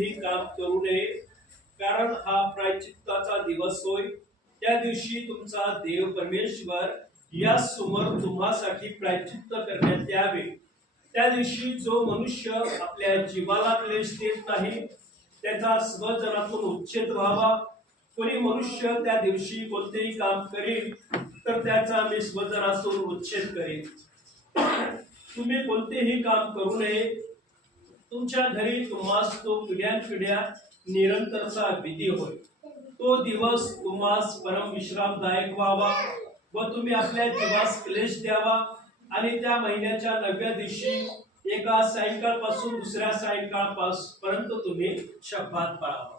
कोणतेही काम करू नये, कारण हा प्रायश्चित्ताचा दिवस होय। त्या दिवशी तुमचा देव परमेश्वर या समोर तुम्हासाठी प्रायश्चित्त करण्यात यावे। त्या दिवशी जो मनुष्य आपल्या जीवाला क्लेश देत नाही, त्याचा स्वजनातून उच्छेद व्हावा। कोणी मनुष्य त्या दिवशी कोणतेही काम करेल तर त्याचा मी स्वजनातून उच्छेद करेन। तुम्ही कोणतेही काम करू नये। तुमच्या घरी तुम्हास तो पिढ्यानपिढ्या निरंतरचा विधी होय। तो दिवस तुम्हास परम विश्रामदायक व्हावा व तुम्ही आपल्या जीवास क्लेश द्यावा। आणि त्या महिन्याच्या 9व्या दिवशी एका सायंकाळपासून दुसऱ्या सायंकाळपर्यंत तुम्ही शब्बात पाळावा।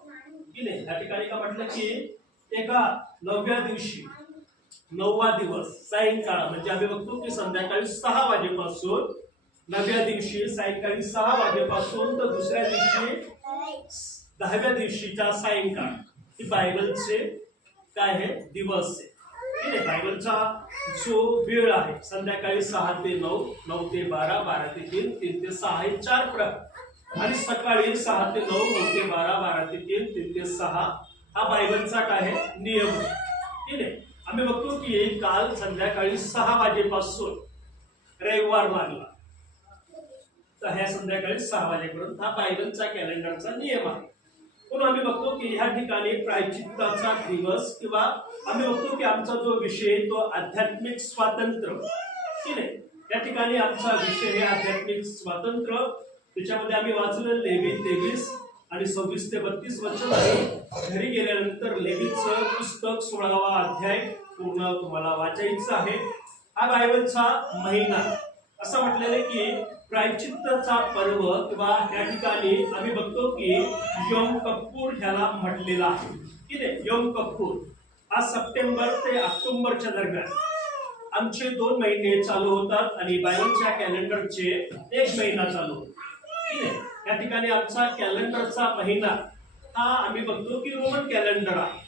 की नाही, या ठिकाणी का म्हटलं की एका 9व्या दिवशी 9वा दिवस सायंकाळ म्हणजे आम्ही बघतो की संध्याकाळी 6 वाजेपासून 9व्या दिवशी सायंकाळी 6 वाजेपासून तर दुसऱ्या दिवशी 10व्या दिवशीचा सायंकाळ ही बायबलचे काय आहे दिवस आहे। बायबलचा जो वेळ आहे संध्याकाळी 6 ते 9, 9 ते 12, 12 ते 3, 3 ते 6 हे 4 प्रहर आणि सकाळी 6 ते 9, 9 ते 12, 12 ते 3, 3 ते 6 हा बायबलचा काय आहे नियम आहे। ठीक आहे, आम्ही बघतो की काल संध्याकाळी 6 वाजेपासून रविवार लागला तर ह्या संध्याकाळी 6 वाजेपर्यंत हा बायबलचा कॅलेंडरचा नियम आहे। पण आम्ही बघतो की ह्या ठिकाणी प्रायश्चित्ताचा दिवस किंवा आम्ही बघतो की आमचा जो विषय तो आध्यात्मिक स्वातंत्र्य। ठीक आहे, या ठिकाणी आमचा विषय हे आध्यात्मिक स्वातंत्र्य। त्याच्यामध्ये आम्ही वाचलं लेवी 23 आणि 26 ते 32 वचन आहे। घरी गेल्यानंतर लेवीचं पुस्तक 16वा अध्याय पूर्ण तुम्हाला वाचायचं आहे। हा बायबलचा महिना असं म्हटलेलं की प्रायश्चित्ताचा पर्व किंवा या ठिकाणी आम्ही बघतो की योम कप्पूर ह्याला म्हटलेला आहे। ठीक आहे, योम कप्पूर हा सप्टेंबर ते ऑक्टोबरच्या दरम्यान आमचे 2 महिने चालू होतात आणि बायबलच्या कॅलेंडरचे 1 महिना चालू होतो। ठीक आहे, या ठिकाणी आमचा कॅलेंडरचा महिना हा आम्ही बघतो की रोमन कॅलेंडर आहे।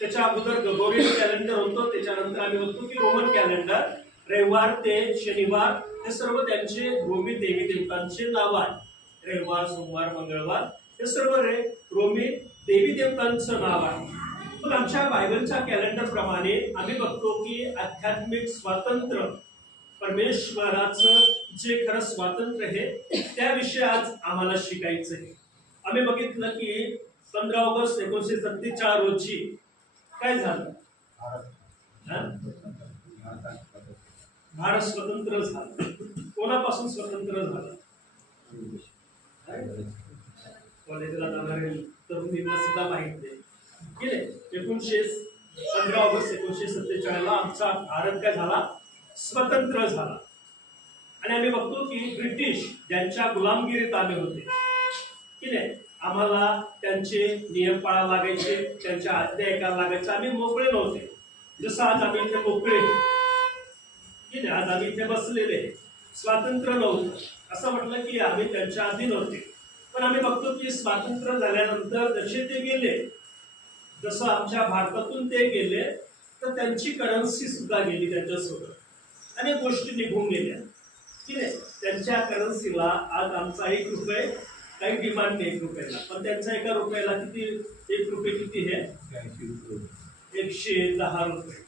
त्याच्या अगोदर ग्रेगोरियन कॅलेंडर होतं, त्याच्यानंतर आम्ही बघतो की रोमन कॅलेंडर। रविवार ते शनिवार हे सर्व त्यांचे रोमी देवी देवतांचे नाव आहे। रविवार, सोमवार, मंगळवार हे सर्व रोमी देवी देवतांचं नाव आहे। पण आमच्या बायबलच्या कॅलेंडर प्रमाणे आम्ही बघतो की आध्यात्मिक स्वातंत्र्य परमेश्वराचं जे खरं स्वातंत्र्य आहे त्याविषयी आज आम्हाला शिकायचं आहे। आम्ही बघितलं की 15 ऑगस्ट 1947 रोजी काय झालं, भारत स्वतंत्र झाला। कोणापासून स्वतंत्र झाला? कॉलेजला जाणारे तरुणींना सुद्धा माहिती आहे। ठीक आहे, 15 ऑगस्ट 1947 ला आमचा भारत काय झाला स्वतंत्र झाला। आणि आम्ही बघतो की ब्रिटिश ज्यांच्या गुलामगिरीत आले होते, ठीक आहे, आम्हाला त्यांचे नियम पाळावे लागायचे, त्यांच्या आज्ञा ऐकायला लागायचे। आम्ही मोकळे नव्हते जसं आज आम्ही इथे मोकळे। ठीक आहे, आज आम्ही इथे बसलेले स्वातंत्र्य नव्हतं असं म्हटलं की आम्ही त्यांच्या अधीन होते। पण आम्ही बघतो की स्वातंत्र्य झाल्यानंतर जसे ते गेले, जसं आमच्या भारतातून ते गेले तर त्यांची करन्सी सुद्धा गेली त्यांच्यासोबत, अनेक गोष्टी निघून गेल्या। ठीक आहे, त्यांच्या करन्सीला आज आमचा 1 रुपये काही डिमांड नाही 1 रुपयाला, पण त्यांचा 1 रुपयाला किती 1 रुपये किती आहे 110 रुपये।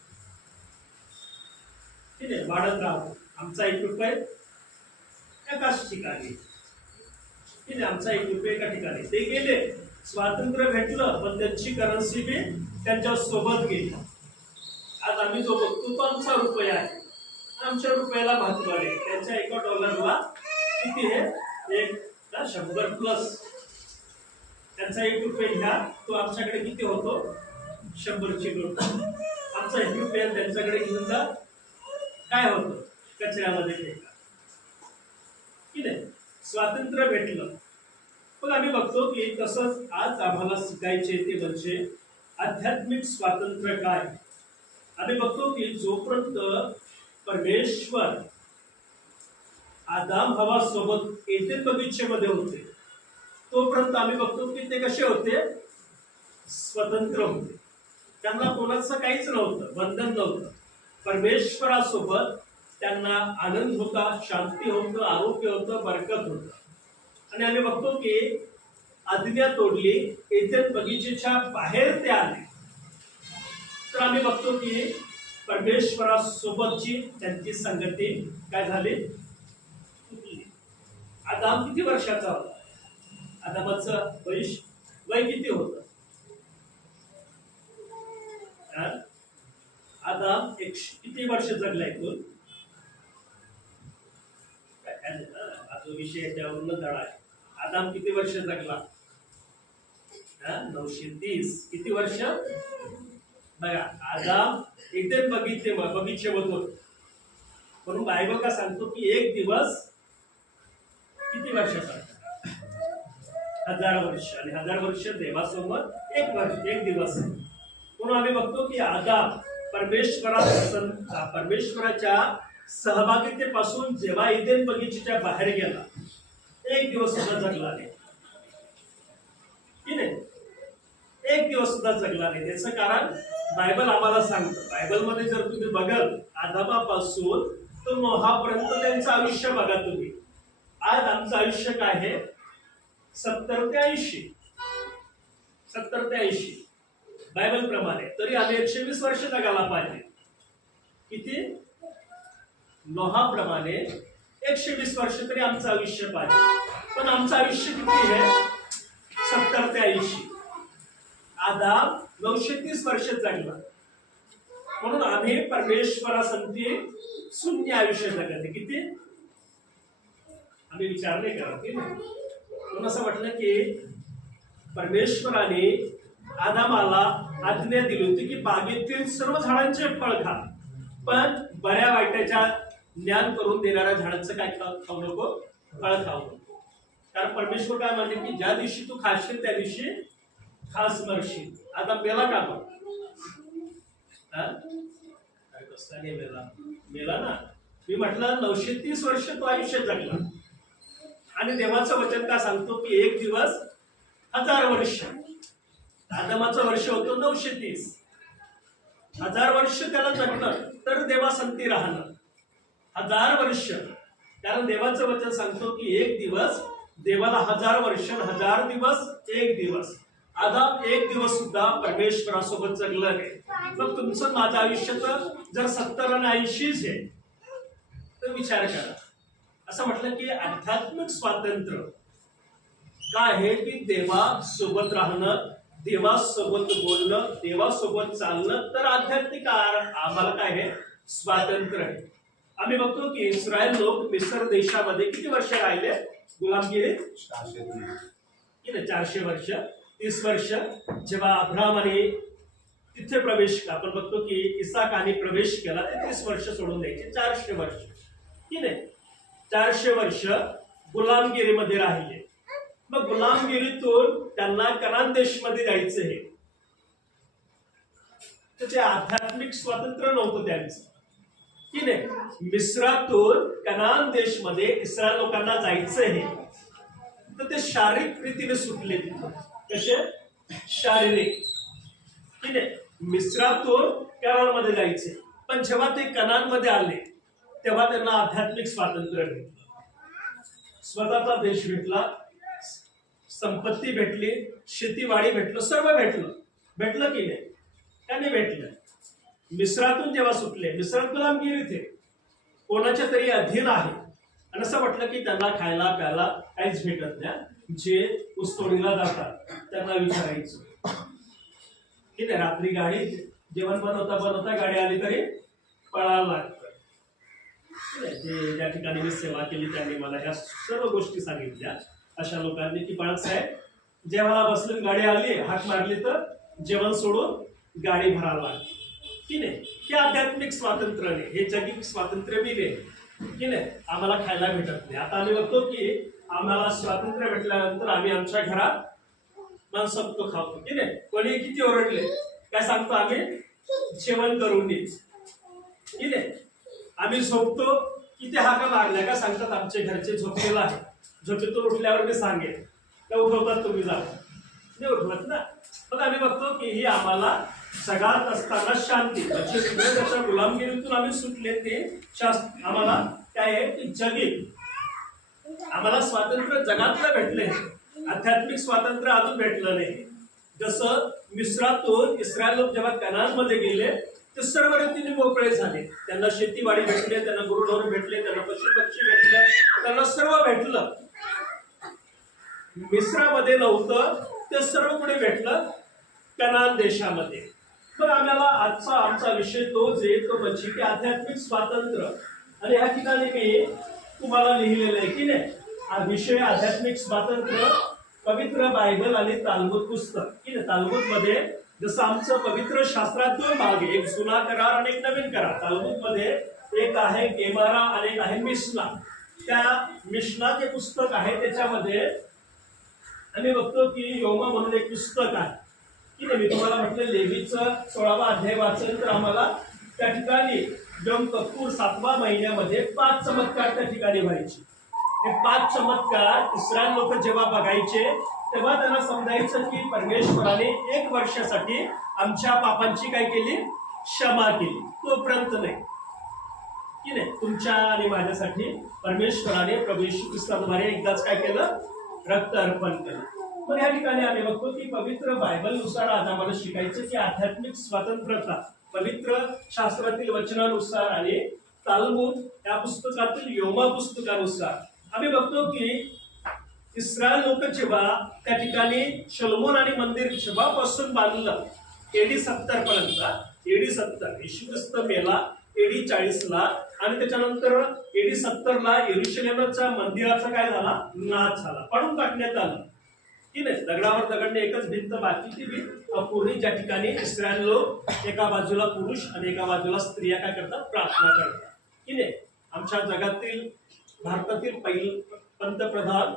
ठीक आहे, वाढत राहतो आमचा 1 रुपये एकाच ठिकाणी। ठीक आहे, आमचा 1 रुपये एका ठिकाणी ते गेले, स्वातंत्र्य भेटलं पण त्यांची करन्सी बी त्यांच्या सोबत गेली। आज आम्ही जो बघतो तो आमचा रुपया आहे, आमच्या रुपयाला महत्व आहे। त्यांच्या $1 किती आहे 100 प्लस, त्यांचा 1 रुपये घ्या तो आमच्याकडे किती होतो 100ची नोट। आमचा 1 रुपया त्यांच्याकडे घेऊन जा काय होतं कचऱ्यामध्ये फेका। ठीक आहे, स्वातंत्र्य भेटलं। पण आम्ही बघतो की तसंच आज आम्हाला शिकायचे ते म्हणजे आध्यात्मिक स्वातंत्र्य काय। आम्ही बघतो की जोपर्यंत परमेश्वर आदाम हवा सोबत एदेन बगीचेमध्ये होते तोपर्यंत आम्ही बघतो की ते कसे होते स्वतंत्र होते। त्यांना कोणाचं काहीच नव्हतं, बंधन नव्हतं। परमेश्वरासोबत त्यांना आनंद होता, शांती होतं, आरोग्य होतं, बरकत होतं। आणि आम्ही बघतो की आज्ञा तोडली, एदेन बगीचेच्या बाहेर ते आले. तर आम्ही बघतो की परमेश्वरासोबतची त्यांची संगती काय झाली, तुटली. आदाम किती वर्षाचा होता? आदामाचं वय किती होतं? आदाम किती वर्ष जगलाय? हा जो विषय त्यावरून धडा आहे. आदाम किती वर्ष जगला? 930. किती वर्ष? बघा, आदाम एकदम बगीचेवर होत. म्हणून बायबल का सांगतो की एक दिवस किती वर्षाचा? 1000 वर्ष. आणि 1000 वर्ष देवासमोर एक दिवस. म्हणून आम्ही बघतो की आदाम परमेश्वराच्या सहभागितेपासून जेव्हा एदेन बगीचेच्या बाहेर गेला, एक दिवस सुद्धा जगला नाही. की नाही? एक दिवस सुद्धा जगला नाही. त्याचं कारण बायबल आम्हाला सांगतं. बायबलमध्ये जर तुम्ही बघाल, आदामापासून तर नोहापर्यंत त्यांचं आयुष्य बघा तुम्ही. आज आमचं आयुष्य काय आहे? 70 ते 80. 70 ते 80 बायबल प्रमाणे. तरी आम्ही 120 वर्ष जगायला पाहिजे. किती? नोहाप्रमाणे 120 वर्ष तरी आमचं आयुष्य पाहिजे. पण आमचं आयुष्य किती आहे? 70 ते 80. आदाम 930 वर्ष जगला. म्हणून आम्ही परमेश्वरासंती शून्य आयुष्य जगत. किती? आम्ही विचार नाही करत. म्हणून असं म्हटलं की परमेश्वराने आदामाला आज्ञा दिली होती की बागेतील सर्व झाडांचे फळ खा, पण बऱ्या वाईटाच्या ज्ञान करून देणाऱ्या झाडांचं काय खाऊ नको? फळ खाऊ नको. कारण परमेश्वर काय म्हणले की ज्या दिवशी तू खाशील त्या दिवशी खास मरशील. आता मेला का मग? कसला नाही मेला ना. मी म्हटलं 930 वर्ष तो आयुष्य जगला. आणि देवाचं वचन काय सांगतो की एक दिवस 1000 वर्ष. आदमाचं वर्ष होतं 930. 1000 वर्ष त्याला जगलं तर देवासंती राहणं 1000 वर्ष. कारण देवाचं वचन सांगतो की एक दिवस देवाला 1000 वर्ष, 1000 दिवस एक दिवस. आदाम एक दिवस सुद्धा परमेश्वरासोबत जगलं नाही. मग तुमचं माझं आयुष्य तर जर 70 आणि 80 आहे तर विचार करा. असं म्हटलं की आध्यात्मिक स्वातंत्र्य काय आहे की देवासोबत राहणं, देवासोबत बोलणं, देवासोबत चालणं, तर आध्यात्मिक आम्हाला काय आहे? स्वातंत्र्य आहे. आम्ही बघतो की इस्रायल लोक मिस्र देशामध्ये किती वर्ष राहिले? गुलामगिरी 400 वर्ष, 30 वर्ष. जेव्हा अब्राहमाने तिथे प्रवेश केला, आपण बघतो की इसाकाने प्रवेश केला, ते 30 वर्ष सोडून द्यायचे. 400 वर्ष की नाही? 400 वर्ष गुलामगिरीमध्ये राहिले. मग गुलामगिरीतून त्यांना कनान देशमध्ये जायचं आहे. तर ते आध्यात्मिक स्वातंत्र्य नव्हतं त्यांचं की नाही. मिस्रातून कनान देशमध्ये इस्रायल लोकांना जायचं आहे, तर ते शारीरिक रीतीने सुटले. कसे? शारीरिक की नाही. मिस्रातून कनानमध्ये जायचे, पण जेव्हा ते कनानमध्ये आले तेव्हा त्यांना आध्यात्मिक स्वातंत्र्य भेटलं. स्वतःचा देश भेटला, संपत्ती भेटली, शेतीवाडी भेटलं, सर्व भेटलं. भेटलं की नाही? त्यांनी भेटलं. मिस्रातून जेव्हा सुटले, मिस्रात गुलामगिरी थे कोणाच्या तरी अधीन आहे. आणि असं म्हटलं की त्यांना खायला प्यायला काहीच भेटत नाही. जे ऊसतोडीला जातात त्यांना विचारायचं की नाही. रात्री गाडी जेवण बनवता गाडी आली तरी पळायला लागतं. ज्या ठिकाणी मी सेवा केली त्यांनी मला ह्या सर्व गोष्टी सांगितल्या. अशा लोकांनी की बाळासाहेब जेवायला बसले, गाडी आली, हाक मारली तर जेवण सोडून गाडी भरायला लागली की नाही. हे आध्यात्मिक स्वातंत्र्य नाही, हे जगिक स्वातंत्र्य बी नाही की नाही. आम्हाला खायला भेटत नाही. आता आम्ही बघतो की आम्हाला स्वातंत्र्य भेटल्यानंतर आम्ही आमच्या घरात मनसोक्त खातो की नाही. कोणी किती ओरडले काय सांगतो? आम्ही जेवण करून येईल की नाही. आम्ही झोपतो, किती हाका मारल्या का सांगतात आमचे घरचे झोपलेला आहे. झोपेतून उठल्यावर मी सांगेन त्या उठवतात, तुम्ही जा नाही उठवत ना. मग आम्ही बघतो की ही आम्हाला जगात असताना शांती, म्हणजे त्याच्या गुलामगिरीतून आम्ही सुटले, ते आम्हाला काय आहे की जगी आम्हाला स्वातंत्र्य जगातलं भेटले. आध्यात्मिक स्वातंत्र्य अजून भेटलं नाही. जसं मिस्रातून इस्रायल लोक जेव्हा कनानमध्ये गेले ते सर्व रीतीने मोकळे झाले. त्यांना शेतीवाडी भेटले, त्यांना गुरुढोर भेटले, त्यांना पशु पक्षी भेटले, त्यांना सर्व भेटलं. मिस्रामध्ये नव्हतं ते सर्व कुठे भेटलं? कनान देशामध्ये. तर आम्हाला आमचा विषय तोच आहे, तो म्हणजे की आध्यात्मिक स्वातंत्र्य. आणि ह्या ठिकाणी मी तुम्हाला लिहिलेलं आहे की नाही, हा विषय आध्यात्मिक स्वातंत्र्य पवित्र बायबल आणि तालमुद पुस्तक की नाही. तालमुद मध्ये जसं आमचं पवित्र शास्त्रात दोन भाग आहे, एक जुना करार आणि एक नवीन करार. तालमुद मध्ये एक आहे गेमारा आणि एक आहे मिशना. त्या मिशना जे पुस्तक आहे त्याच्यामध्ये आम्ही बघतो की योमा म्हणून एक पुस्तक आहे की नाही. मी तुम्हाला म्हटलं लेवीचं 16वा अध्याय वाचन तर आम्हाला त्या ठिकाणी यम कपूर 7व्या महिन्यामध्ये 5 चमत्कार त्या ठिकाणी व्हायचे. हे 5 चमत्कार इस्रायल लोक जेव्हा बघायचे तेव्हा त्यांना समजायचं की परमेश्वराने 1 वर्षासाठी आमच्या पापांची काय केली? क्षमा केली. तोपर्यंत नाही की नाही. तुमच्या आणि माझ्यासाठी परमेश्वराने प्रभू येशू ख्रिस्ताद्वारे एकदाच काय केलं? रक्त अर्पण केलं. पण या ठिकाणी आम्ही बघतो की पवित्र बायबलनुसार आज आम्हाला शिकायचं की आध्यात्मिक स्वातंत्र्यता पवित्र शास्त्रातील वचनानुसार आणि तालमुद या पुस्तकातील योमा पुस्तकानुसार आम्ही बघतो की इस्रायल लोक जेव्हा त्या ठिकाणी शलोमोन आणि मंदिर जेव्हापासून बांधलं एडी 70 पर्यंत, एडी 70 येशू ख्रिस्त मेला एडी 40 ला आणि त्याच्यानंतर एडी 70 ला यरुशलेमच्या मंदिराचा काय झाला? नाश झाला, पाडून टाकण्यात आलं की नाही. दगडावर दगडने एकच भिंत, बाकीची भिंत अपुरी, ज्या ठिकाणी इस्रायल लोक एका बाजूला पुरुष आणि एका बाजूला स्त्रिया काय करतात? प्रार्थना करतात की नाही. आमच्या जगातील भारतातील पहिले पंतप्रधान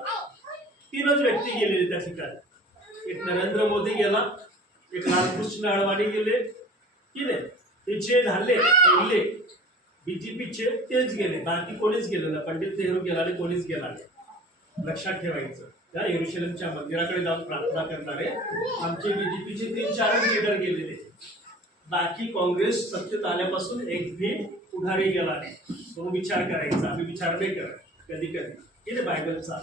3च व्यक्ती गेलेले त्या ठिकाणी. एक नरेंद्र मोदी गेला, एक लालकृष्ण अडवाणी गेले की नाही. हे जे झाले पहिले बीजेपीचे तेच गेले, बाकी कोणीच गेलं नाही. पंडित नेहरू गेला आणि कोणीच गेला नाही. लक्षात ठेवायचं. त्या यरुशलेमच्या मंदिराकडे जाऊन प्रार्थना करणारे आमचे बीजेपीचे 3-4 लीडर गेलेले, बाकी काँग्रेस सत्तेत आल्यापासून एक भी पुढारी गेला नाही. म्हणून विचार करायचा. आम्ही विचार नाही करत कधी कधी की बायबलचा.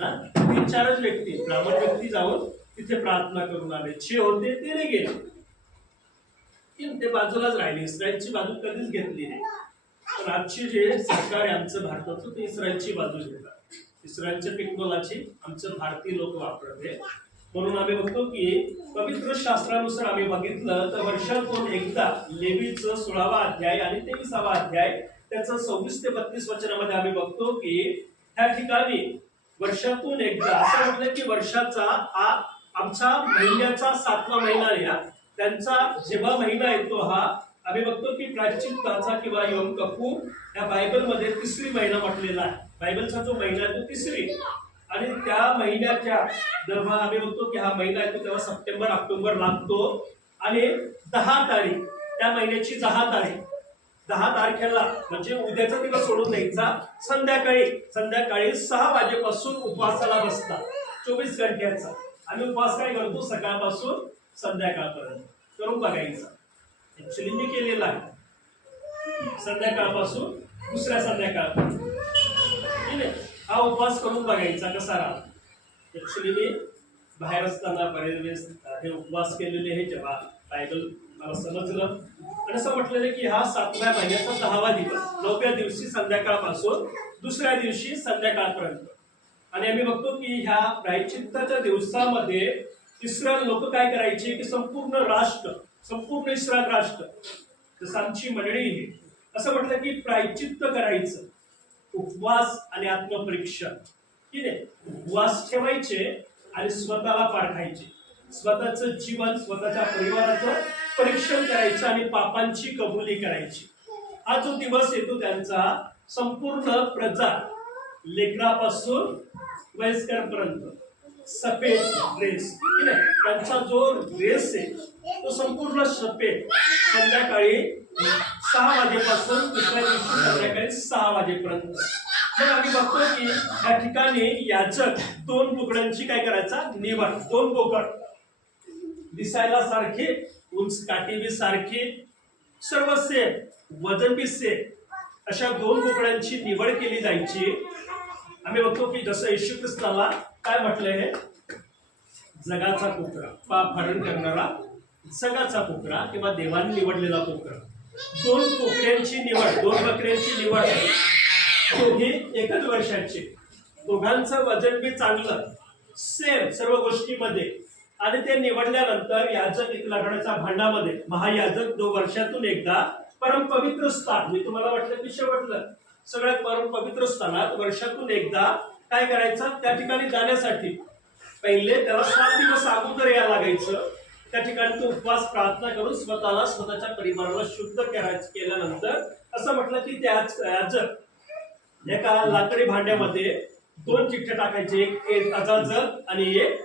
3-4च व्यक्ती ब्राह्मण व्यक्ती जाऊन तिथे प्रार्थना करून आले. जे होते ते नाही गेले, ते बाजूलाच राहिले. इस्रायलची बाजू कधीच घेतली नाही. पण आजची जे सरकार आहे आमचं भारताचं ते इस्रायलची बाजू घेतात. इस्रायलच्या टेक्नॉलॉजी आमचं भारतीय लोक वापरते. म्हणून आम्ही बघतो की पवित्र शास्त्रानुसार आम्ही बघितलं तर वर्षातून एकदा लेवीचं 16वा अध्याय आणि 23वा अध्याय त्याचं 26 ते 32 वचनामध्ये आम्ही बघतो की ह्या ठिकाणी वर्षातून एकदा असं म्हटलं की वर्षाचा हा आमचा महिन्याचा 7वा महिना या त्यांचा जेव्हा महिना येतो हा आम्ही बघतो की प्रायश्चित्ताचा किंवा यम कपूर या बायबलमध्ये 3री महिना म्हटलेला आहे. बायबलचा जो महिना आहे तो 3री आणि त्या महिन्याच्या जेव्हा आम्ही बघतो की हा महिना येतो तेव्हा सप्टेंबर ऑक्टोबर लागतो आणि 10 तारीख त्या महिन्याची 10 तारखेला म्हणजे उद्याचा दिवस सोडून द्यायचा संध्याकाळी 6 वाजेपासून उपवासाला बसतात 24 घंट्याचा. आणि उपवास काय करतो? सकाळपासून संध्याकाळपर्यंत करून बघायचा. ऍक्च्युली मी केलेला आहे संध्याकाळपासून दुसऱ्या संध्याकाळपर्यंत हा उपवास करून बघायचा कसा राहतो. ऍक्च्युली मी बाहेर असताना बरेच वेळेस हे उपवास केलेले हे जेव्हा बायबल मला समजलं आणि असं म्हटलेलं की हा 7व्या महिन्याचा 10वा दिवस 9व्या दिवशी संध्याकाळपासून दुसऱ्या दिवशी संध्याकाळपर्यंत. आणि आम्ही बघतो की ह्या प्रायश्चित्ताच्या दिवसामध्ये इस्रायल लोक काय करायचे की संपूर्ण इस्रायल राष्ट्र जसं आमची मंडळी आहे असं म्हटलं की प्रायश्चित्त करायचं, उपवास आणि आत्मपरीक्षण की नाही. उपवास ठेवायचे आणि स्वतःला पारखायचे, स्वतःचं जीवन स्वतःच्या परिवाराचं परीक्षण करायचं आणि पापांची कबुली करायची. हा जो दिवस येतो त्यांचा संपूर्ण प्रजा लेकरापासून वयस्करांपर्यंत सफेद ड्रेस की नाही त्यांचा जो ड्रेस आहे तो संपूर्ण सफेद संध्याकाळी 6 वाजेपासून दुसऱ्या दिवशी संध्याकाळी 6 वाजेपर्यंत. तर आम्ही बघतो की या ठिकाणी याचक 2 बोकडांची काय करायचा? निवड. 2 बोकड दिसायला सारखे, उंच काठी बी सारखी, सर्व सेम, वजन बी सेम, अशा 2 बोकडांची निवड केली जायची. आम्ही बघतो की जसं येशू ख्रिस्ताला काय म्हटलंय जगाचा कोकरा, पाप हरण करणारा जगाचा कोकरा किंवा देवाने निवडलेला कोकरा. दोन कोकऱ्यांची निवड, दोन बकऱ्यांची निवड, दोघी एकच वर्षाची, दोघांचं वजन बी चांगलं, सेम सर्व गोष्टीमध्ये. आणि ते निवडल्यानंतर याजक एक लाकडाच्या भांडामध्ये, महायाजक 2 वर्षातून एकदा परमपवित्र स्थान, मी तुम्हाला वाटलं की शेवटलं, सगळ्यात परमपवित्र स्थानात वर्षातून एकदा काय करायचं, त्या ठिकाणी जाण्यासाठी पहिले त्याला 7 दिवस अगोदर यायला लागायचं. त्या ठिकाणी तो उपवास प्रार्थना करून स्वतःला, स्वतःच्या परिवाराला शुद्ध केल्यानंतर असं म्हटलं की त्याच याजक एका लाकडी भांड्यामध्ये 2 चिठ्ठ्या टाकायचे, एक अजाजक आणि एक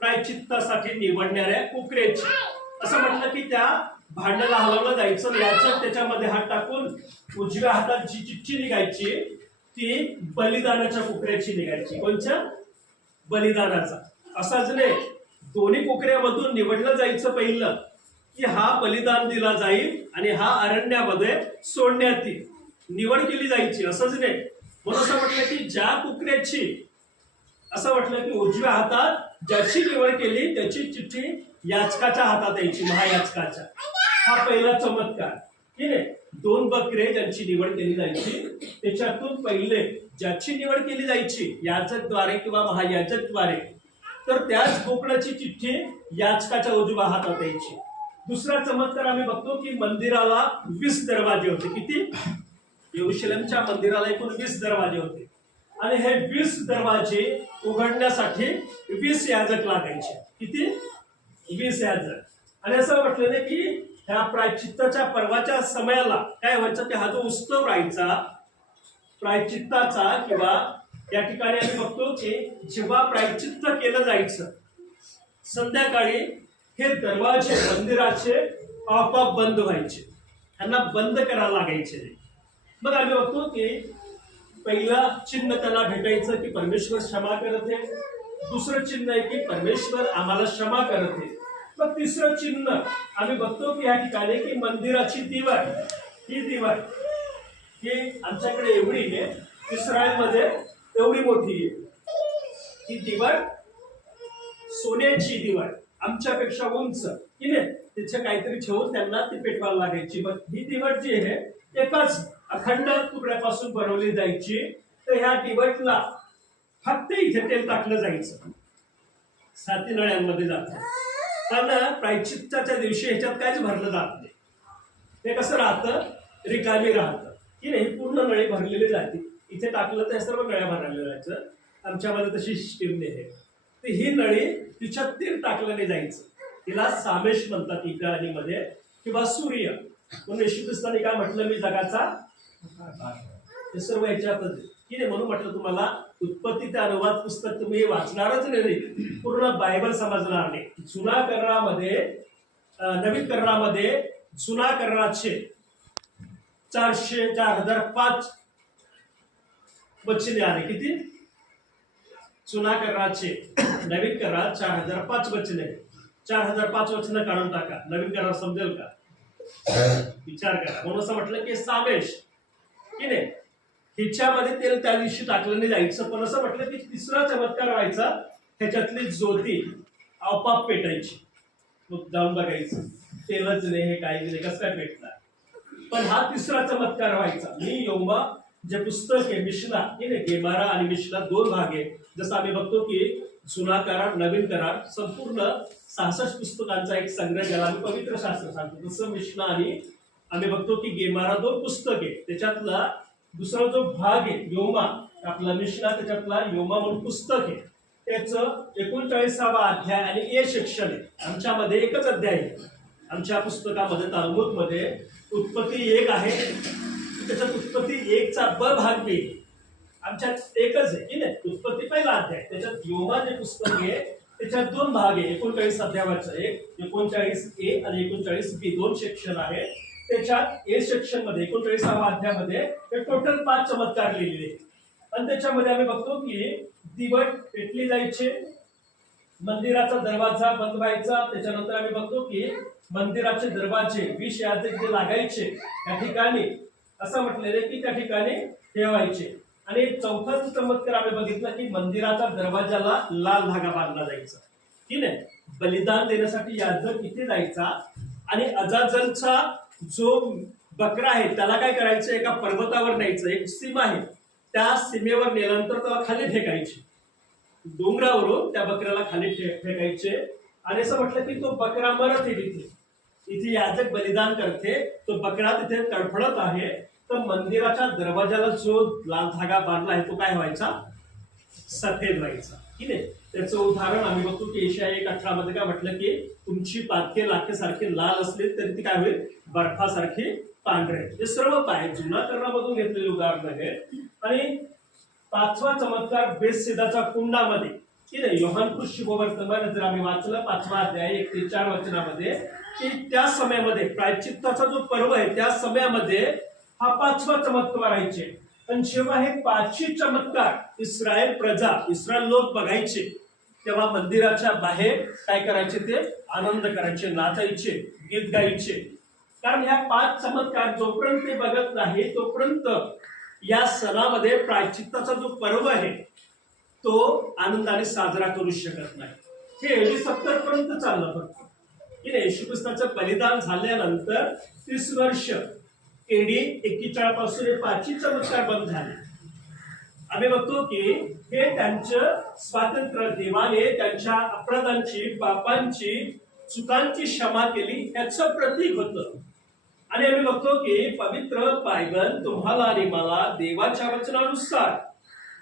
प्रायचित्तासाठी निवडणाऱ्या कुकऱ्याची. असं म्हटलं की त्या भांड्याला हलवलं जायचं, याजक त्याच्यामध्ये हात टाकून उजव्या हातात जी चिठ्ठी निघायची ती बलिदानाच्या कुकऱ्याची निघायची. कोणच्या? बलिदानाचा. असाच नाही, दोन्ही कुकऱ्यामधून निवडलं जायचं पहिलं की हा बलिदान दिला जाईल आणि हा अरण्यामध्ये सोडण्यात येईल, निवड केली जायची. असंच नाही, म्हणून असं म्हटलं की ज्या कुकऱ्याची, असं म्हटलं की उजव्या हातात ज्याची निवड केली त्याची चिठ्ठी याचकाच्या हातात यायची, महायाचकाच्या. हा पहिला चमत्कार. ठीक आहे, 2 बकरे ज्यांची निवड केली जायची त्याच्यातून पहिले ज्याची निवड केली जायची याजकद्वारे किंवा महायाजकद्वारे, तर त्याच बोकडाची चिठ्ठी याचकाच्या उजव्या हातात यायची. दुसरा चमत्कार आम्ही बघतो की मंदिराला 20 दरवाजे होते. किती? यरुशलेमच्या मंदिराला एकूण 20 दरवाजे होते आणि हे 20 दरवाजे उघडण्यासाठी 20 याजक लागायचे. किती? 20 याजक. आणि असं म्हटलेलं की ह्या प्रायचित्ताच्या पर्वाच्या समयाला काय व्हायचं, की हा जो उत्सव राहायचा प्रायचित्ताचा, किंवा या ठिकाणी आम्ही बघतो की जेव्हा प्रायचित्त केलं जायचं संध्याकाळी हे दरवाजे मंदिराचे आपोआप बंद व्हायचे, त्यांना बंद करायला लागायचे. मग आम्ही बघतो की पहिला चिन्ह त्यांना भेटायचं की परमेश्वर क्षमा करत आहे, दुसरं चिन्ह आहे की परमेश्वर आम्हाला क्षमा करत आहे. मग तिसरं चिन्ह आम्ही बघतो की या ठिकाणी की मंदिराची दिवार, ही दिवार ही आमच्याकडे एवढी आहे, इस्रायलमध्ये एवढी मोठी आहे. ही दिवार सोन्याची दिवार, आमच्यापेक्षा उंच, की नाही, त्याच्या काहीतरी ठेवून त्यांना ती पेटवायला लागायची. मग ही दिवार जी आहे एकाच अखंड तुकड्यापासून बनवली जायची. तर ह्या दिवटला फक्त इथे तेल टाकलं जायचं, 7 नळ्यांमध्ये जातं. कारण प्रायचित्ताच्या दिवशी ह्याच्यात काहीच भरलं जात नाही. ते कसं राहतं, रिकामी राहतं, की नाही, पूर्ण नळी भरलेली जाते. इथे टाकलं तर सर्व नळ्या भरलेल्या जायचं. आमच्यामध्ये तशी सिस्टीम नाही. तर ही नळी तिच्यात तेल टाकलं नाही जायचं. तिला सामेश म्हणतात इब्राणीमध्ये, किंवा सूर्य. म्हणून येशू ख्रिस्ताने काय म्हटलं, मी जगाचा, हे सर्व ह्याच्यातच, की नाही. म्हणून म्हटलं तुम्हाला उत्पत्ती ते अनुवाद पुस्तक तुम्ही वाचणारच नाही, पूर्ण बायबल समजणार नाही. जुना करारामध्ये, नवीन करारामध्ये जुना कराराचे 4005 वचने आले. किती? जुना कराराचे, नवीन करार 4005 वचने. 4005 वचनं काढून टाका, नवीन करार समजेल का? विचार करा. म्हणून असं म्हटलं की सामेश, की नाही, हिच्यामध्ये तेल त्या दिवशी टाकलं नाही जायचं. पण असं म्हटलं की तिसरा चमत्कार व्हायचा, ह्याच्यातली ज्योती आपोआप पेटायची. मग जाऊन बघायचं, तेलच नाही, हे काही नाही, कसं काय पेटणार. पण हा तिसरा चमत्कार व्हायचा. मी योमा जे पुस्तक आहे मिशना, की नाही, गेमारा आणि मिशना 2 भाग आहे. जसं आम्ही बघतो की जुना करार, नवीन करार, संपूर्ण 66 पुस्तकांचा एक संग्रह, ज्याला आम्ही पवित्र शास्त्र सांगतो, तसं मिशना आणि आम्ही बघतो की गेमारा 2 पुस्तक आहे. त्याच्यातला दुसरा जो भाग आहे योमा, आपला मिशना, त्याच्यातला योमा म्हणून पुस्तक आहे, त्याचं 39वा अध्याय आणि ए सेक्शन आहे. आमच्यामध्ये एकच अध्याय आहे. आमच्या पुस्तकामध्ये तालमुदमध्ये उत्पत्ती 1 आहे, त्याच्यात उत्पत्ती 1चा ब भाग बी आमच्यात एकच आहे, की नाही. उत्पत्ती पहिला अध्याय, त्याच्यात योमा जे पुस्तक आहे त्याच्यात 2 भाग आहे. 39 अध्यायाचा एक, 39A आणि 39B 2 सेक्शन आहे. त्याच्यात ए सेक्शन मध्ये 39वा अध्यायामध्ये हे टोटल 5 चमत्कार लिहिलेले. आणि त्याच्यामध्ये आम्ही बघतो की दिवट पेटली जायचे, मंदिराचा दरवाजा बंद व्हायचा. त्याच्यानंतर आम्ही बघतो की मंदिराचे दरवाजे 20 याजक जे लागायचे त्या ठिकाणी, असं म्हटलेलं की त्या ठिकाणी ठेवायचे. आणि 4था चमत्कार आम्ही बघितला की मंदिराच्या दरवाजाला लाल धागा बांधला जायचा. की नाही, बलिदान देण्यासाठी याजक इथे जायचा आणि अजाजलचा जो बकरा आहे त्याला काय करायचं, एका पर्वतावर न्यायचं, एक सीमा आहे त्या सीमेवर नेल्यानंतर त्याला खाली फेकायचे, डोंगरावरून त्या बकऱ्याला खाली फेकायचे आणि असं म्हटलं की तो बकरा मरत आहे तिथे, इथे याजक बलिदान करते, तो बकरा तिथे तडफडत आहे, तर मंदिराच्या दरवाजाला जो लाल धागा बांधला आहे तो काय व्हायचा, सफेद व्हायचा, की नाही. त्याचं उदाहरण आम्ही बघतो की एशिया 1:18 मध्ये काय म्हटलं की तुमची पातके लाखेसारखे लाल असले तरी ती काय होईल, बर्फासारखी पांढरे. हे सर्व काय जुना करारामधून घेतलेले उदाहरण आहे. आणि 5वा चमत्कार बेतसेदाच्या कुंडामध्ये, की नाही, योहान शुभवर्तमान जर आम्ही वाचलं 5वा अध्याय 1 ते 4 वचनामध्ये, की त्या समयामध्ये प्रायश्चित्ताचा जो पर्व आहे त्या समयामध्ये हा 5वा चमत्कार व्हायचे. पण जेव्हा हे 5ही चमत्कार इस्रायल प्रजा, इस्रायल लोक बघायचे, तेव्हा मंदिराच्या बाहेर काय करायचे, ते आनंद करायचे, नाचायचे, गीत गायचे. कारण ह्या 5 चमत्कार जोपर्यंत ते बघत नाही तोपर्यंत या सणामध्ये प्रायश्चित्ताचा जो पर्व आहे तो आनंदाने साजरा करू शकत नाही. हे AD 70 पर्यंत चाललं फक्त, की नाही. येशू ख्रिस्ताचं बलिदान झाल्यानंतर 30 वर्ष AD 41 पासून हे 5ही चमत्कार बंद झाले. आम्ही बघतो की हे त्यांचं स्वातंत्र्य, देवाने त्यांच्या अपराधांची, पापांची, चुकांची क्षमा केली याचं प्रतीक होतं. आणि आम्ही बघतो की पवित्र बायबल तुम्हाला आणि मला देवाच्या वचनानुसार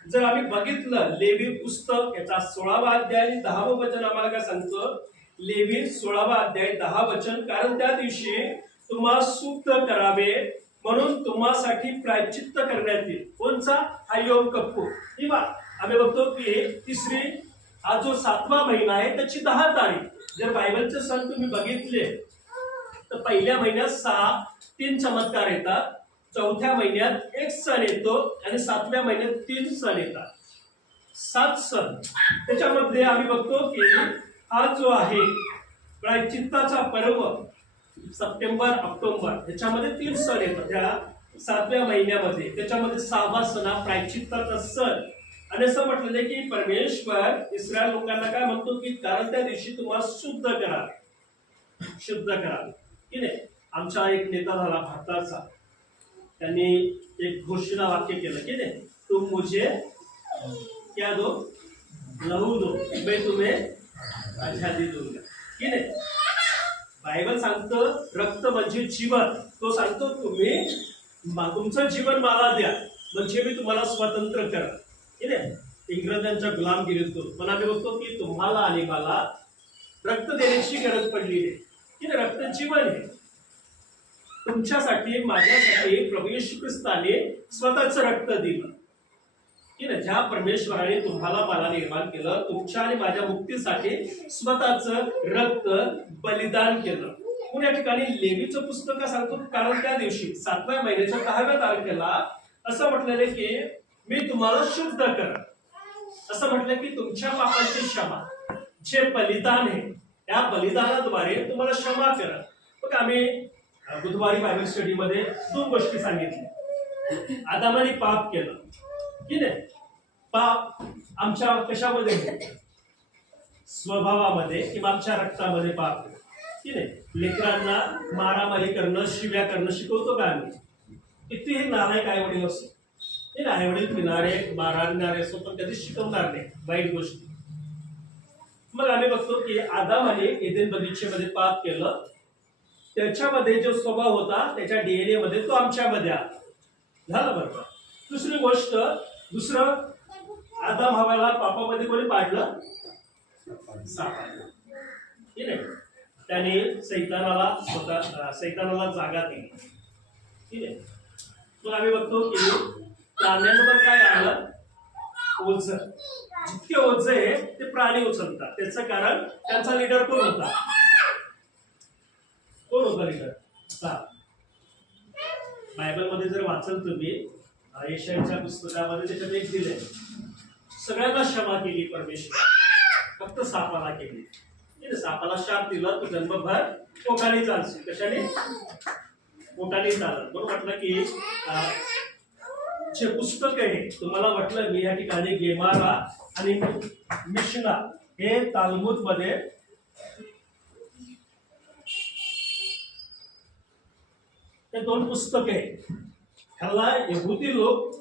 जर आम्ही बघितलं, लेवी पुस्तक याचा 16वा अध्याय 10वं वचन आम्हाला काय सांगतं, लेवी 16वा अध्याय 10 वचन, कारण त्या दिवशी तुम्हा शुद्ध करावे म्हणून तुम्हासाठी प्रायश्चित्त करण्यात येईल. कोणचा, हा योम किप्पूर. किंवा आम्ही बघतो की तिसरी, हा जो 7वा महिना आहे त्याची 10 तारीख. जर बायबलचे सण तुम्ही बघितले तर पहिल्या महिन्यात 3 चमत्कार येतात, 4थ्या महिन्यात 1 सण येतो आणि 7व्या महिन्यात 3 सण येतात. 7 सण. त्याच्यामध्ये आम्ही बघतो की हा जो आहे प्रायश्चित्ताचा पर्व सप्टेंबर, ऑक्टोबर याच्यामध्ये 3 सण येतात त्या 7व्या महिन्यामध्ये. त्याच्यामध्ये 6वा सण हा प्रायश्चित्ताचा सण. आणि असं म्हटलेलं आहे की परमेश्वर इस्रायल लोकांना काय म्हणतो की कारण त्या दिवशी तुम्हाला शुद्ध करा, शुद्ध करा, की नाही. आमचा एक नेता झाला भारताचा, त्यांनी एक घोषणा वाक्य केलं, की नाही, तुम मुझे क्या दो, लहू दो, मैं तुम्हें आजादी दूंगा, की नाही. बायबल सांगतं रक्त म्हणजे जीवन. तो सांगतो तुम्ही तुमचं जीवन मला द्या म्हणजे मी तुम्हाला स्वतंत्र करा, की नाही. इंग्रजांच्या गुलामगिरीतून. पण आम्ही बघतो की तुम्हाला आणि मला रक्त देण्याची गरज पडली आहे, की नाही. रक्त जीवन आहे. तुमच्यासाठी, माझ्यासाठी प्रभू येशू ख्रिस्ताने स्वतःचं रक्त दिलं, की नाही. ज्या परमेश्वराने तुम्हाला मला निर्माण केलं, तुमच्या आणि माझ्या मुक्तीसाठी स्वतःचं रक्त बलिदान केलं. म्हणून या ठिकाणी लेवीचं पुस्तक काय सांगतो, कारण त्या दिवशी 7व्या महिन्याच्या 10व्या तारखेला असं म्हटलेलं की मी तुम्हाला शुद्ध करा. असं म्हटलं की तुमच्या पापांची क्षमा, जे बलिदान आहे त्या बलिदानाद्वारे तुम्हाला क्षमा करा. मग आम्ही बुधवारी बायबल स्टडी मध्ये 2 गोष्टी सांगितल्या. आदामाने पाप केलं, की नाही. पाप आमच्या कशामध्ये, स्वभावामध्ये किंवा आमच्या रक्तामध्ये पाप, की नाही. लेकरांना मारामारी करणं, शिव्या करणं शिकवतो का आम्ही? कितीही नालायक आई वडील असो, हे आई वडील पिणारे, मारणारे असो, पण कधीच शिकवणार नाही वाईट गोष्टी. मग आम्ही बघतो की आदामाने एदेन बगीचेमध्ये पाप केलं, त्याच्यामध्ये जो स्वभाव होता त्याच्या DNA मध्ये तो आमच्यामध्ये आला, झालं बरोबर. दुसरी गोष्ट, दुसरं आदम हव्वाला पापामध्ये कोणी पाडलं, सापाने, की नाही. त्याने सैतानाला जागा दिली, की नाही. मग आम्ही बघतो की प्राण्यांवर काय आलं, ओझ. जितके ओझ आहे ते प्राणी उचलतात. त्याचं कारण त्यांचा लीडर कोण होता, कोण होता लीडर, साप. बायबल मध्ये जर वाचल तुम्ही यशायाच्या पुस्तकामध्ये त्याच्यात एक दिलंय, सगळ्यांना क्षमा केली परमेश्वर, फक्त सापाला केली. सापाला शाप दिला, तो जन्मभर पोटाने चालशील. कशाने, पोटाने चालत. म्हणून म्हटलं की जे पुस्तक आहे, तुम्हाला म्हटलं मी या ठिकाणी गेमारा आणि मिशना हे तालमुद मध्ये ते दोन पुस्तक आहेत. ह्याला यहुदी लोक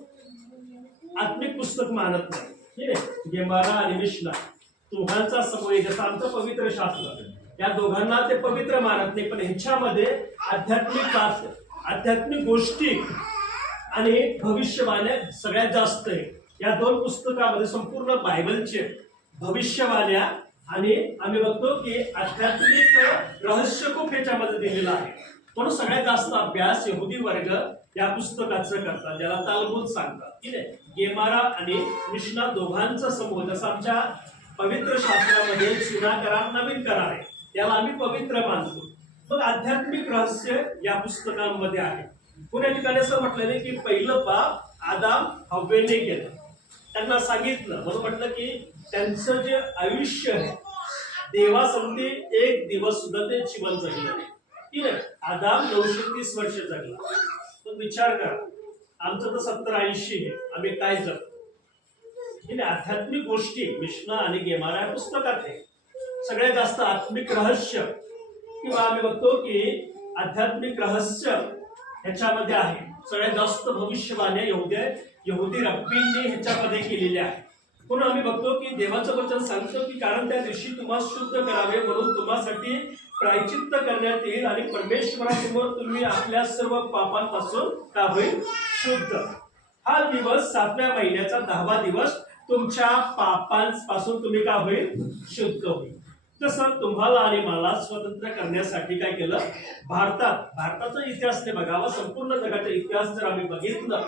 आत्मिक पुस्तक मानत नाही. ठीक आहे, गेमारा आणि मिशना दोघांचा समूह जसा आमचं पवित्र शास्त्र, या दोघांना ते पवित्र मानत नाही. पण ह्याच्यामध्ये आध्यात्मिक गोष्टी आणि भविष्यवाण्या सगळ्यात जास्त आहे. या दोन पुस्तकामध्ये संपूर्ण बायबलचे भविष्यवाण्या आणि आम्ही बघतो की आध्यात्मिक रहस्य खूप ह्याच्यामध्ये दिलेलं आहे. म्हणून सगळ्यात जास्त अभ्यास यहुदी वर्ग या पुस्तकाचं करतात, ज्याला तालमुद सांगतात. ठीक आहे, गेमारा आणि मिशना दोघांचा समूह, जसं आमच्या पवित्र शास्त्रामध्ये जुना करार नवीन करार आहे, त्याला आम्ही पवित्र मानतो. मग आध्यात्मिक रहस्य या पुस्तकांमध्ये आहे. पुण्या ठिकाणी असं म्हटलेलं की पहिलं पाप आदाम हव्वेने केलं, त्यांना सांगितलं. म्हणून म्हटलं की त्यांचं जे आयुष्य आहे देवासमोर एक दिवस सुद्धा ते जीवन जगलं नाही. ठीक आहे, आदाम 930 वर्ष जगला. तो विचार करा, आमचं तर 70-80 आहे, आम्ही काय जगतो. ठीक आहे, आध्यात्मिक गोष्टी मिशना आणि गेमारा या पुस्तकात आहे. सगळ्यात जास्त आत्मिक रहस्य किंवा आम्ही बघतो की आध्यात्मिक रहस्य ह्याच्यामध्ये आहे. सगळ्यात जास्त भविष्यवाण्या यहुदी रब्बींनी ह्याच्यामध्ये केलेल्या आहे. म्हणून आम्ही बघतो की देवाचं वचन सांगतो की कारण त्या दिवशी तुम्हाला शुद्ध करावे म्हणून तुम्हासाठी प्रायचित्त करण्यात येईल आणि परमेश्वरासमोर तुम्ही आपल्या सर्व पापांपासून का होईल शुद्ध. हा दिवस 7व्या महिन्याचा 10वा दिवस तुमच्या पापांपासून तुम्ही का होईल शुद्ध होईल. तसं तुम्हाला आणि मला स्वतंत्र करण्यासाठी काय केलं, भारताचा इतिहास बघावा. संपूर्ण जगाचा इतिहास जर आम्ही बघितलं,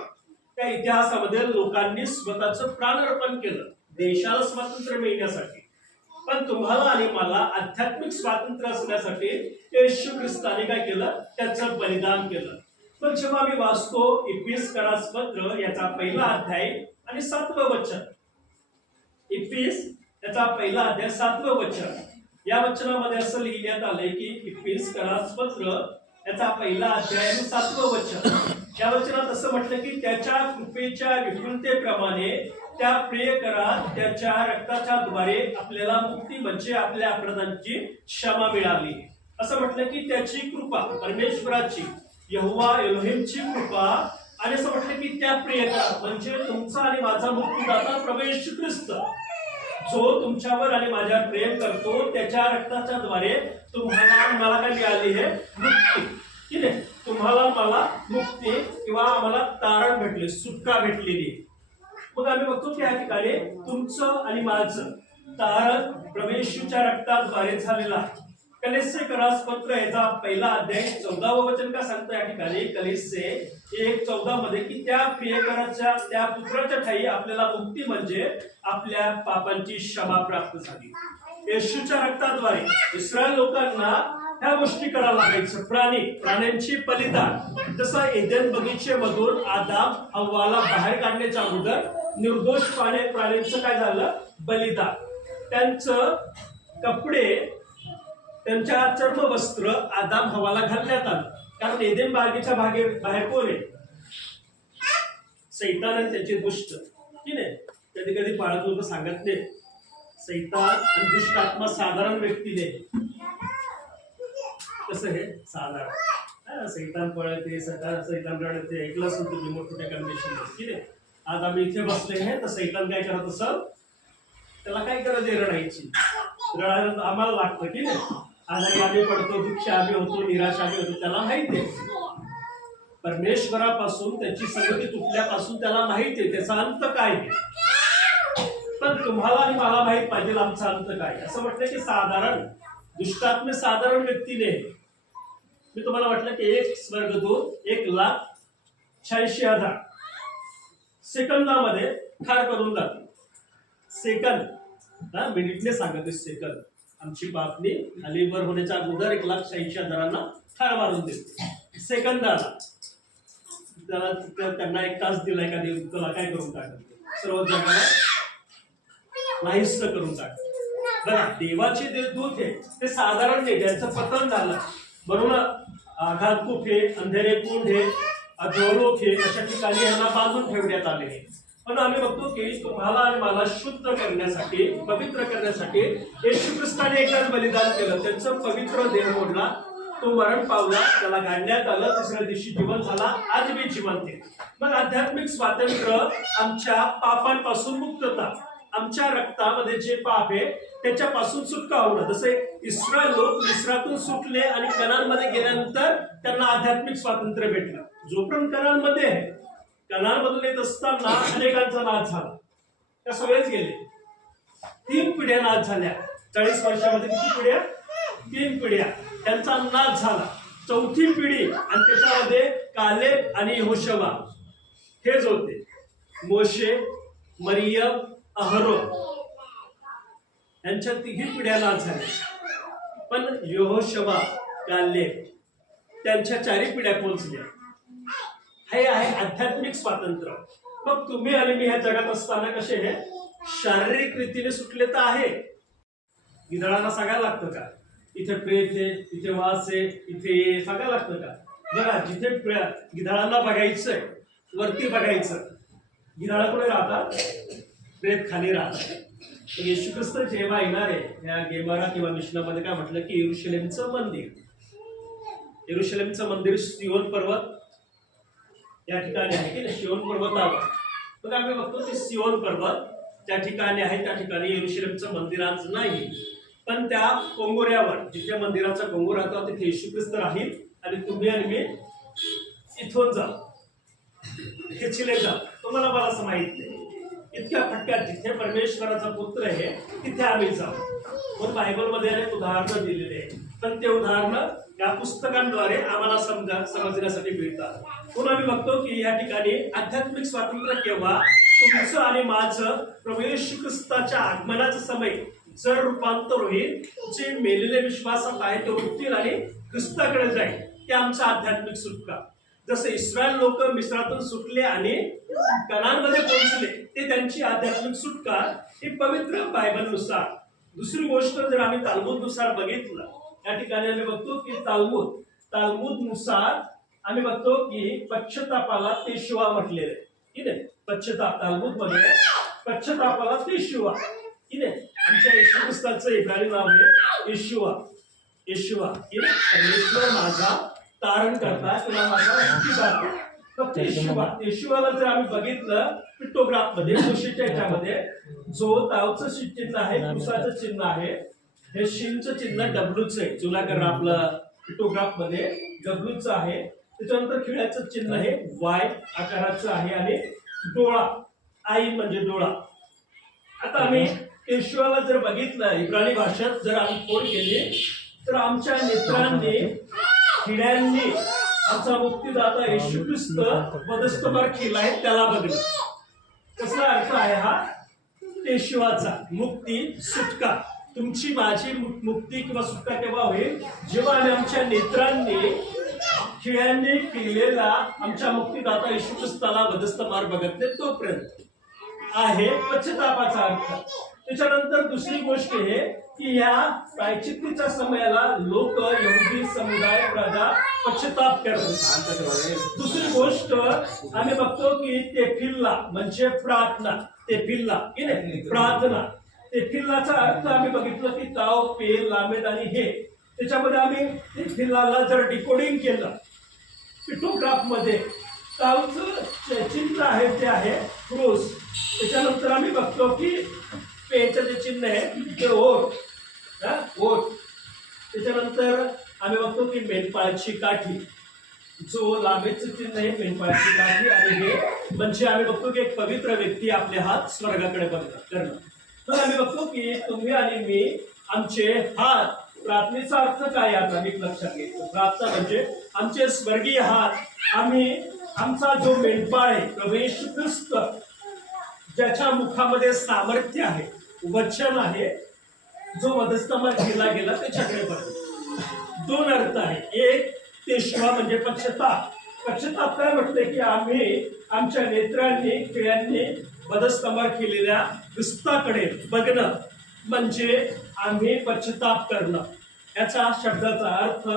त्या इतिहासामध्ये लोकांनी स्वतःचं प्राणार्पण केलं देशाला स्वातंत्र्य मिळण्यासाठी. पण तुम्हाला आणि मला आध्यात्मिक स्वातंत्र्य असण्यासाठी येशू ख्रिस्ताने काय केलं, त्याचं बलिदान केलं. पण जेव्हा आम्ही वाचतो इफिसकरास पत्र याचा पहिला अध्याय आणि 7वं वचन, इफिस याचा पहिला अध्याय 7वं वचन, या वचनामध्ये असं लिहिण्यात आलंय की इफिसकरास पत्र याचा पहिला अध्याय आणि 7वं वचन, या वचनात असं म्हटलं की त्याच्या कृपेच्या विपुलतेप्रमाणे त्या प्रियकरात त्याच्या रक्ताच्या द्वारे आपल्याला मुक्ती म्हणजे आपल्या अपराधांची क्षमा मिळाली. असं म्हटलं की त्याची कृपा, परमेश्वराची यहोवा एलोहिमची कृपा, आणि असं म्हटलं की त्या प्रियकरात म्हणजे तुमचा आणि माझा मुक्तीदाता प्रभू येशू ख्रिस्त, जो तुमच्यावर आणि माझ्या प्रेम करतो, त्याच्या रक्ताच्या द्वारे तुम्हाला मला काय मिळाली आहे मुक्ती. ठीक आहे, तुम्हाला मला मुक्ती किंवा आम्हाला तारण भेटले, सुटका भेटलेली. मग आम्ही बघतो की या ठिकाणी तुमचं आणि माझं तारण प्रभू येशूच्या रक्ताद्वारे झालेलं आहे. कलेस्सेकरास पत्र याचा पहिला अध्याय 14वं वचन का सांगतं या ठिकाणी, कलेस्से 1:14 मध्ये की त्या प्रियकराच्या त्या पुत्राच्या ठाई आपल्याला मुक्ती म्हणजे आपल्या पापांची क्षमा प्राप्त झाली. येशूच्या रक्ताद्वारे इस्रायल लोकांना ह्या गोष्टी करायला लागायचं, प्राण्यांची बलिदान. जसं एदेन बगीचेमधून आदाम हव्वाला बाहेर काढण्याच्या अगोदर निर्दोष प्राण्यांचं काय झालं बलिदान. त्यांचं कपडे, त्यांच्या चर्मवस्त्र आदाम हव्वाला घालण्यात आलं. कारण एदेन बागेच्या बाहेर कोण आहे, सैतान आणि त्याचे दुष्ट. ठीक आहे, कधी कधी पाळत लोक सांगत नाही सैतान आणि दुष्ट आत्मा साधारण व्यक्ती नाही. कसं हे साधारण सैतान पळते, सैतान रडते, ऐकलं असेल तुम्ही मोठमोठ्या कंडिशन. ठीक आहे, आज आम्ही इथे बसले आहे तर सैतान काय करत असेल, त्याला काय गरज आहे रडायची, रडायला आम्हाला लागतं की नाही. आजारी आम्ही पडतो, दुःखी आम्ही होतो, निराश आम्ही होतो, त्याला माहिती आहे परमेश्वरापासून त्याची संगती तुटल्यापासून त्याला माहिती आहे त्याचा अंत काय आहे. पण तुम्हाला आणि मला माहित पाहिजे आमचा अंत काय. असं म्हटलं की साधारण दुष्टात्मे साधारण व्यक्तीने, मी तुम्हाला म्हटलं की एक स्वर्गदूत 1,86,000 सेकंदामध्ये ठार करून जाते. सेकंद मिनिटने सांगते सेकंद. आमची बातमी अलीवर होण्याच्या अगोदर 1,86,000 ठार मारून देते सेकंदाला. त्यांना 1 तास दिलाय का देव, तुला काय करून टाकत सर्व जगाला नाहीस करून टाकत. बघा, देवाचे जे दूत आहे ते साधारण नाही, ज्यांचं पतन झालं म्हणून आघात कुठे, अंधेरे कुंढे, अधोलोक हे अशा ठिकाणी यांना बांधून ठेवण्यात आले. पण आम्ही बघतो की तुम्हाला आणि मला शुद्ध करण्यासाठी, पवित्र करण्यासाठी येशू ख्रिस्ताने एकदाच बलिदान केलं. त्यांचं पवित्र देह मोडला, तो मरण पावला, त्याला गाडण्यात आलं, तिसऱ्या दिवशी जीवन झाला, आज मी जिवंत आहे. मग आध्यात्मिक स्वातंत्र्य, आमच्या पापांपासून मुक्तता, आमच्या रक्तामध्ये जे पाप आहे त्याच्यापासून सुटका होणं. जसे इस्रायल लोक मिस्रातून सुटले आणि कनानमध्ये गेल्यानंतर त्यांना आध्यात्मिक स्वातंत्र्य भेटलं. जोपर्यंत कनानमध्ये आहे, कनानमधून येत असताना अनेकांचा नाश झाला, त्या सगळेच गेले. 3 पिढ्या नाश झाल्या. 40 वर्षामध्ये किती पिढ्या? 3 पिढ्या, त्यांचा नाश झाला. 4थी पिढी आणि त्याच्यामध्ये कालेब आणि यहोशुवा हेच होते. मोशे, मरियम, अहरोन यांच्या 3 पिढ्या नाश झाल्या. पण यहोशुवा, कालेब त्यांच्या 4 पिढ्या पोहोचल्या. हे आहे आध्यात्मिक स्वातंत्र्य. मग तुम्ही आणि मी ह्या जगात असताना कसे हे शारीरिक रीतीने सुटले तर आहे. गिधाडांना सांगायला लागतं का इथे प्रेत आहे, इथे वास आहे, इथे सांगायला लागतं का? बघा, जिथे गिधाडांना बघायचंय, वरती बघायचं, गिधाडाकडे राहतात, प्रेत खाली राहतात. येशू ख्रिस्त जेव्हा येणार आहे, या गेमारा किंवा मिशनामध्ये काय म्हटलं की यरुशलेमचं मंदिर, यरुशलेमचं मंदिर सियोन पर्वत या ठिकाणी आहे की सियोन पर्वतावर. मग आम्ही बघतो की सियोन पर्वत त्या ठिकाणी आहे, त्या ठिकाणी यरुशलेमचं मंदिर आज नाही. पण त्या कोंगोऱ्यावर, जिथे मंदिराचा कोंगोर राहतो, तिथे येशू ख्रिस्त राहील आणि तुम्ही आणि मी इथून जा, खेचले जा. तुम्हाला मला असं माहित नाही, इतक्या फटक्यात जिथे परमेश्वराचा पुत्र आहे तिथे आम्ही जाऊ. मग बायबलमध्ये अनेक उदाहरणं दिलेली आहे, पण ते उदाहरणं या पुस्तकांद्वारे आम्हाला समजण्यासाठी मिळतात. म्हणून आम्ही बघतो की या ठिकाणी आध्यात्मिक स्वातंत्र्य केव्हा? तुमचं आणि माझं प्रभू येशू ख्रिस्ताच्या आगमनाचा समय जर रूपांतर होईल, जे मेलेले विश्वासात आहे ते उठतील आणि ख्रिस्ताकडे जाईल, ते आमचा आध्यात्मिक सुटका. जसे इस्रायल लोक मिस्रातून सुटले आणि कनानमध्ये पोहोचले, ते त्यांची आध्यात्मिक सुटका ही पवित्र बायबलनुसार. दुसरी गोष्ट जर आम्ही तालमुदनुसार बघितलं, या ठिकाणी आम्ही बघतो की तालमुदनुसार आम्ही बघतो की पश्चातापाला तेशुवा म्हटलेलं आहे की नाही. पश्चाताप, तालमुदमध्ये पश्चातापाला तेशुवा की नाही. आमच्या येशू ख्रिस्ताचं इब्राणी नाव आहे येशुवा. येशुवा की परमेश्वर माझा तारण करता किंवा माझा मुक्तीदाता. फक्त येशुवाला जर आम्ही बघितलं पिक्टोग्राफ मध्ये, मोशेच्या याच्यामध्ये जो तावचं चिन्ह आहे, पुसाचं चिन्ह आहे, हे शिनचं चिन्ह डब्ल्यूच आहे. जुलाकर आपलं पिक्टोग्राफ मध्ये डब्ल्यूच आहे. त्याच्यानंतर खिळ्याचं चिन्ह हे वाय आकाराचं आहे आणि डोळा, आई म्हणजे डोळा. आता आम्ही येशुवाला जर बघितलं, इब्राणी भाषेत जर आम्ही फोड केली, तर आमच्या नेत्रांनी, खिळ्यांनी आमचा मुक्तीदाता येशू ख्रिस्त वधस्तंभावर केलाय त्याला बघणं. कसला अर्थ आहे हा येशुवाचा? मुक्ती, सुटका. तुमची माझी मुक्ती किंवा सुटका केव्हा होईल? जेव्हा आम्ही आमच्या नेत्रांनी, खिळ्यांनी केलेला आमच्या मुक्तीदाता येशू ख्रिस्ताला वधस्तंभावर बघतले, तोपर्यंत आहे पश्चातापाचा अर्थ. त्याच्यानंतर दुसरी गोष्ट आहे की या प्रायश्चित्तीच्या समयाला लोक, यहुदी समुदाय, प्रजा पश्चाताप करतात. दुसरी गोष्ट आम्ही बघतो की तेफिल्ला म्हणजे प्रार्थना. तेफिल्ला की नाही, प्रार्थना. तेफिल्लाचा अर्थ आम्ही बघितलं की ताव, पेल, लामेद आणि हे. त्याच्यामध्ये आम्ही तेफिल्लाला जर डिकोडिंग केलं पिक्टोग्राफ मध्ये, तावचं चिन्ह आहे ते आहे क्रूस. त्याच्यानंतर आम्ही बघतो की पेचं जे चिन्ह आहे ते ओठ, ओठ. त्याच्यानंतर आम्ही बघतो की मेंढपाळाची काठी, जो लांबीचं चिन्ह आहे मेंढपाळाची काठी, आणि हे म्हणजे आम्ही बघतो की एक पवित्र व्यक्ती आपले हात स्वर्गाकडे करणं. तर आम्ही बघतो की तुम्ही आणि मी आमचे हात, प्रार्थनेचा अर्थ काय आता मी लक्षात घेतो. प्रार्थना म्हणजे आमचे स्वर्गीय हात. आम्ही आमचा जो मेंढपाळ आहे प्रभू येशू ख्रिस्त, ज्याच्या मुखामध्ये सामर्थ्य आहे, वचन आहे, जो वधस्तंभावर केला गेला त्याच्याकडे बघतो. 2 अर्थ आहे. एक तेशुवा म्हणजे पश्चाताप. पश्चाताप काय म्हटलंय की आम्ही आमच्या नेत्रांनी, खिळ्यांनी वधस्तंभावर केलेल्या ख्रिस्ताकडे बघणं म्हणजे आम्ही पश्चाताप करणं. याचा शब्दाचा अर्थ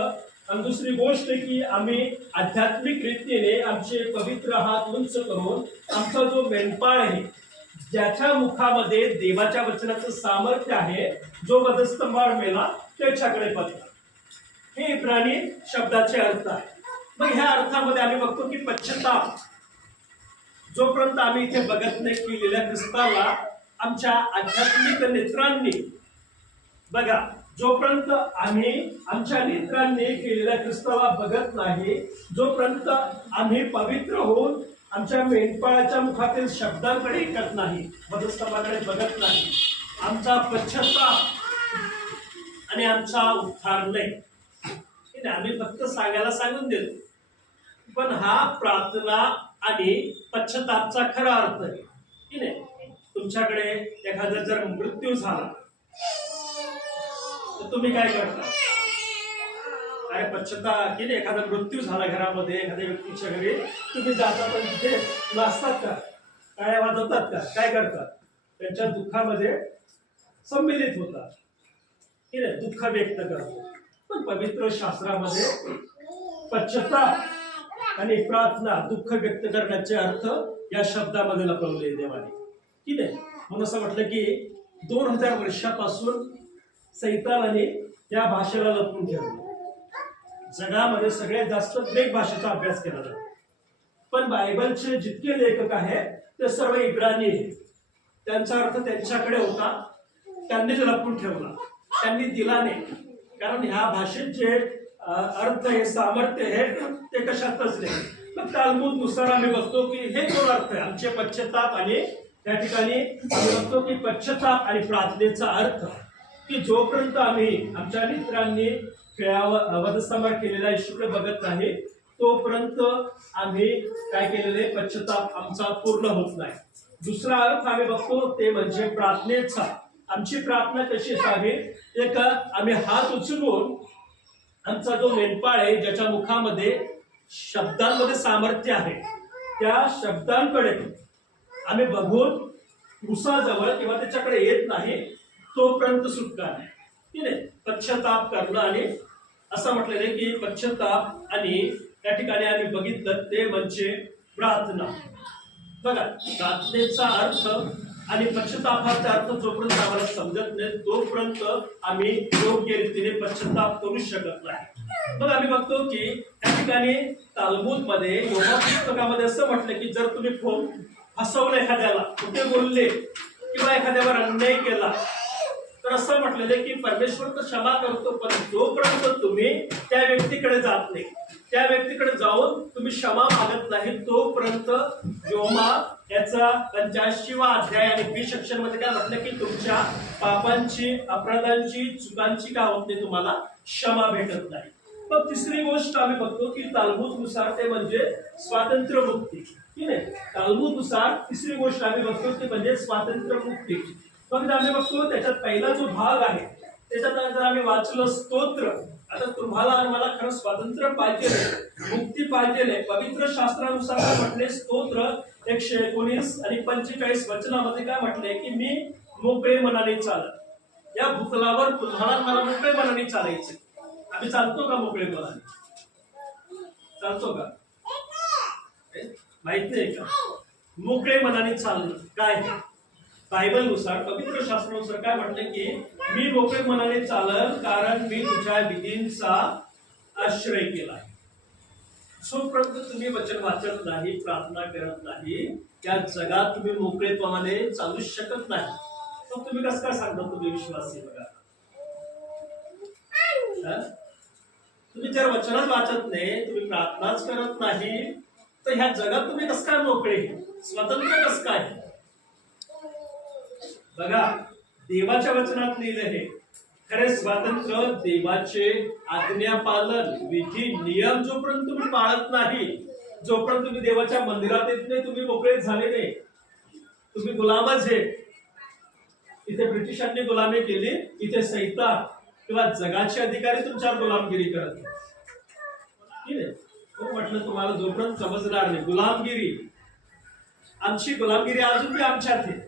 आणि दुसरी गोष्ट की आम्ही आध्यात्मिक रीतीने आमचे पवित्र हात उंच करून आमचा जो मेंढपाळ आहे, ज्याच्या मुखामध्ये देवाच्या वचनाचं सामर्थ्य आहे, जो वधस्तंभावर मेला त्याच्याकडे बघतात. हे इब्राणी शब्दाचे अर्थ आहे. मग ह्या अर्थामध्ये आम्ही बघतो की पश्चाताप, जोपर्यंत आम्ही इथे बघत नाही केलेल्या ख्रिस्ताला आमच्या आध्यात्मिक नेत्रांनी, बघा, जोपर्यंत आम्ही आमच्या नेत्रांनी केलेल्या ख्रिस्ताला बघत नाही, जोपर्यंत आम्ही पवित्र होऊन आमच्या मेंढपाळाच्या मुखातील शब्दांकडे ऐकत नाही, वधस्तंभाकडे बघत नाही, आमचा पश्चाताप आणि आमचा उद्धार नाही. आम्ही फक्त सांगायला सांगून देतो, पण हा प्रार्थना आणि पश्चातापचा खरा अर्थ आहे की नाही. तुमच्याकडे एखादा जर मृत्यू झाला तर तुम्ही काय करता? अरे पश्चाताप की नाही, एखादा मृत्यू झाला घरामध्ये, एखाद्या व्यक्तीच्या घरी, तुम्ही जातात आणि तिथे नाचतात का, टाळ्या वाजवतात का, काय करतात? त्यांच्या दुःखामध्ये सम्मिलित होतात की नाही, दुःख व्यक्त करतो. पण पवित्र शास्त्रामध्ये पश्चाताप आणि प्रार्थना, दुःख व्यक्त करण्याचे अर्थ या शब्दामध्ये लपवले देवाने की नाही. म्हणून असं म्हटलं की 2000 वर्षापासून सैतानाने या भाषेला लपवून ठेवलं. जगामध्ये सगळ्यात जास्त ग्रीक भाषेचा अभ्यास केला जातो, पण बायबलचे जितके लेखक आहेत ते सर्व इब्राणी आहेत. त्यांचा अर्थ त्यांच्याकडे होता, त्यांनी ते लपवून ठेवला, त्यांनी दिला नाही. कारण ह्या भाषेत जे अर्थ हे सामर्थ्य हे ते कशातच नाही. मग तालमूद नुसार आम्ही बघतो की हे दोन अर्थ आहे, आमचे पश्चाताप आणि त्या ठिकाणी आम्ही बघतो की पश्चाताप आणि प्रार्थनेचा अर्थ की जोपर्यंत आम्ही आमच्या मित्रांनी वधस्तंभावर केलेल्या येशूकडे बघत नाही, तोपर्यंत आम्ही काय केलेले पश्चाताप आमचा पूर्ण होत नाही. दुसरा अर्थ आम्ही बघतो ते म्हणजे प्रार्थनेचा. आमची प्रार्थना कशी असावी? एक आम्ही हात उचलून आमचा जो मेंढपाळ आहे, ज्याच्या मुखामध्ये शब्दांमध्ये सामर्थ्य आहे, त्या शब्दांकडे आम्ही बघून उसाजवळ किंवा त्याच्याकडे येत नाही तोपर्यंत सुटका नाही की नाही. पश्चाताप करणं, आणि असं म्हटलेलं आहे की पश्चाताप आणि त्या ठिकाणी आम्ही बघितलं ते म्हणजे प्रार्थना. बघा, प्रार्थनेचा अर्थ आणि पश्चातापाचा अर्थ जोपर्यंत आम्हाला समजत नाही तोपर्यंत आम्ही योग्य रीतीने पश्चाताप करू शकत नाही. मग आम्ही बघतो की त्या ठिकाणी तालमूद मध्ये, योगा पुस्तकामध्ये असं म्हटलं की जर तुम्ही कोण फसवलं एखाद्याला, कुठे बोलले किंवा एखाद्यावर अन्याय केला, तर असं म्हटलेलं की परमेश्वर तर क्षमा करतो, पण जोपर्यंत तुम्ही त्या व्यक्तीकडे जात नाही, त्या व्यक्तीकडे जाऊन तुम्ही क्षमा मागत नाही, तोपर्यंत योमा याचा 85वा अध्याय आणि 20 सेक्शन मध्ये काय म्हटलं की तुमच्या पापांची, अपराधांची, चुकांची काय होत नाही, तुम्हाला क्षमा भेटत नाही. मग तिसरी गोष्ट आम्ही बघतो की तालमूद नुसार ते म्हणजे स्वातंत्र्य मुक्ती की नाही. तालमूद नुसार तिसरी गोष्ट आम्ही बघतो ती म्हणजे स्वातंत्र्य मुक्ती. मग आम्ही बघतो त्याच्यात पहिला जो भाग आहे त्याच्यात जर आम्ही वाचलं स्तोत्र, आता तुम्हाला आणि मला खरं स्वातंत्र्य पाहिजे, मुक्ती पाहिजे. पवित्र शास्त्रानुसार काय म्हटले? स्तोत्र 119 आणि 45 वचनामध्ये काय म्हटले की मी मोकळे मनाने चालत. या भूतलावर तुम्हाला मला मोकळे मनाने चालायचे. आम्ही चालतो का मोकळे मनाने? चालतो का? माहित नाही का? मोकळे मनाने चालणं काय? बायबलनुसार, पवित्र शास्त्रानुसार काय म्हटलं की मी मोकळे मनाने चालन, कारण मी तुझ्या विधींचा आश्रय केला. जोपर्यंत तुम्ही वचन वाचत नाही, प्रार्थना करत नाही, त्या जगात तुम्ही मोकळेपणाने चालू शकत नाही. मग तुम्ही कसं काय सांगता तुम्ही विश्वासी? बघा, तुम्ही जर वचनच वाचत नाही, तुम्ही प्रार्थनाच करत नाही, तर ह्या जगात तुम्ही कसं काय मोकळे, स्वतंत्र कसं काय? बघा, देवाच्या वचनात लिहिलं हे खरे स्वातंत्र्य देवाचे आज्ञापालन, विधी, नियम जोपर्यंत तुम्ही पाळत नाही, जोपर्यंत तुम्ही देवाच्या मंदिरात येत नाही, तुम्ही मोकळे झाले नाही, तुम्ही गुलामच आहे. इथे ब्रिटिशांनी गुलामी केली, इथे सैतान किंवा जगाचे अधिकारी तुमच्यावर गुलामगिरी करत नाही. म्हटलं तुम्हाला जोपर्यंत समजणार नाही गुलामगिरी, आमची गुलामगिरी अजून बी आमच्यात आहे.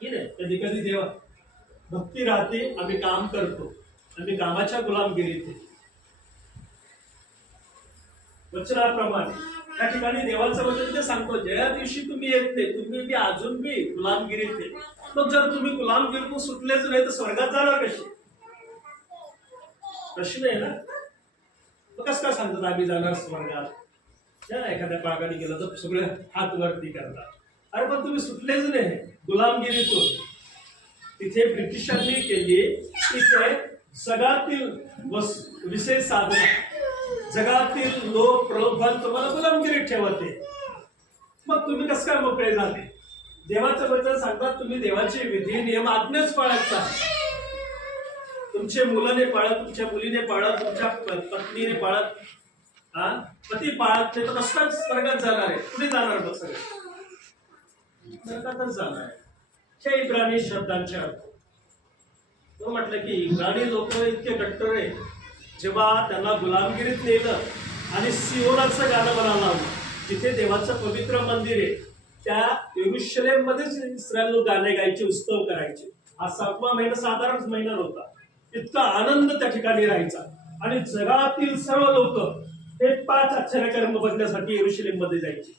कधी कधी देवा भक्ती राहते, आम्ही काम करतो, आम्ही कामाच्या गुलामगिरीत आहे. वचनाप्रमाणे त्या ठिकाणी देवाचं वचन ते सांगतो, ज्या दिवशी तुम्ही येत नाही तुम्ही बी अजून बी गुलामगिरीत आहे. मग जर तुम्ही गुलामगिरीतून सुटलेच नाही तर स्वर्गात जाणार कसे? प्रश्न आहे ना. मग कसं काय सांगतात आम्ही जाणार स्वर्गात? एखाद्या बागाने गेलं तर सगळे हात वरती करतात. अरे पण तुम्ही सुटलेच नाही गुलामगिरीतून. तिथे ब्रिटिशांनी केली, तिथे जगातील विशेष साधना, जगातील लोक प्रलोभन तुम्हाला गुलामगिरीत ठेवते. मग तुम्ही कसं काय मोकळे झाले? देवाचं वचन सांगतात तुम्ही देवाचे विधी नियम आज्ञाच पाळायचा. तुमचे मुलाने पाळत, तुमच्या मुलीने पाळत, तुमच्या पत्नीने पाळत, पती पाळत नाही तर कसं काय स्वर्गात जाणार आहे? कुठे जाणार? मग सगळे नरकातच जाणार आहे. हे इब्राणी शब्दांचे अर्थ. तो म्हटलं की इब्राणी लोक इतके कट्टर आहे, जेव्हा त्यांना गुलामगिरीत नेलं आणि सिओनाचं गाणं म्हणायला लावलं, जिथे देवाचं पवित्र मंदिर आहे त्या येरुशलेम मध्येच इस्रायल लोक गाणे गायचे, उत्सव करायचे. हा 7वा महिना साधारण महिना होता. इतका आनंद त्या ठिकाणी राहायचा. आणि जगातील सर्व लोक हे 5 आश्चर्यकर्म बघण्यासाठी येरुशलेम मध्ये जायचे.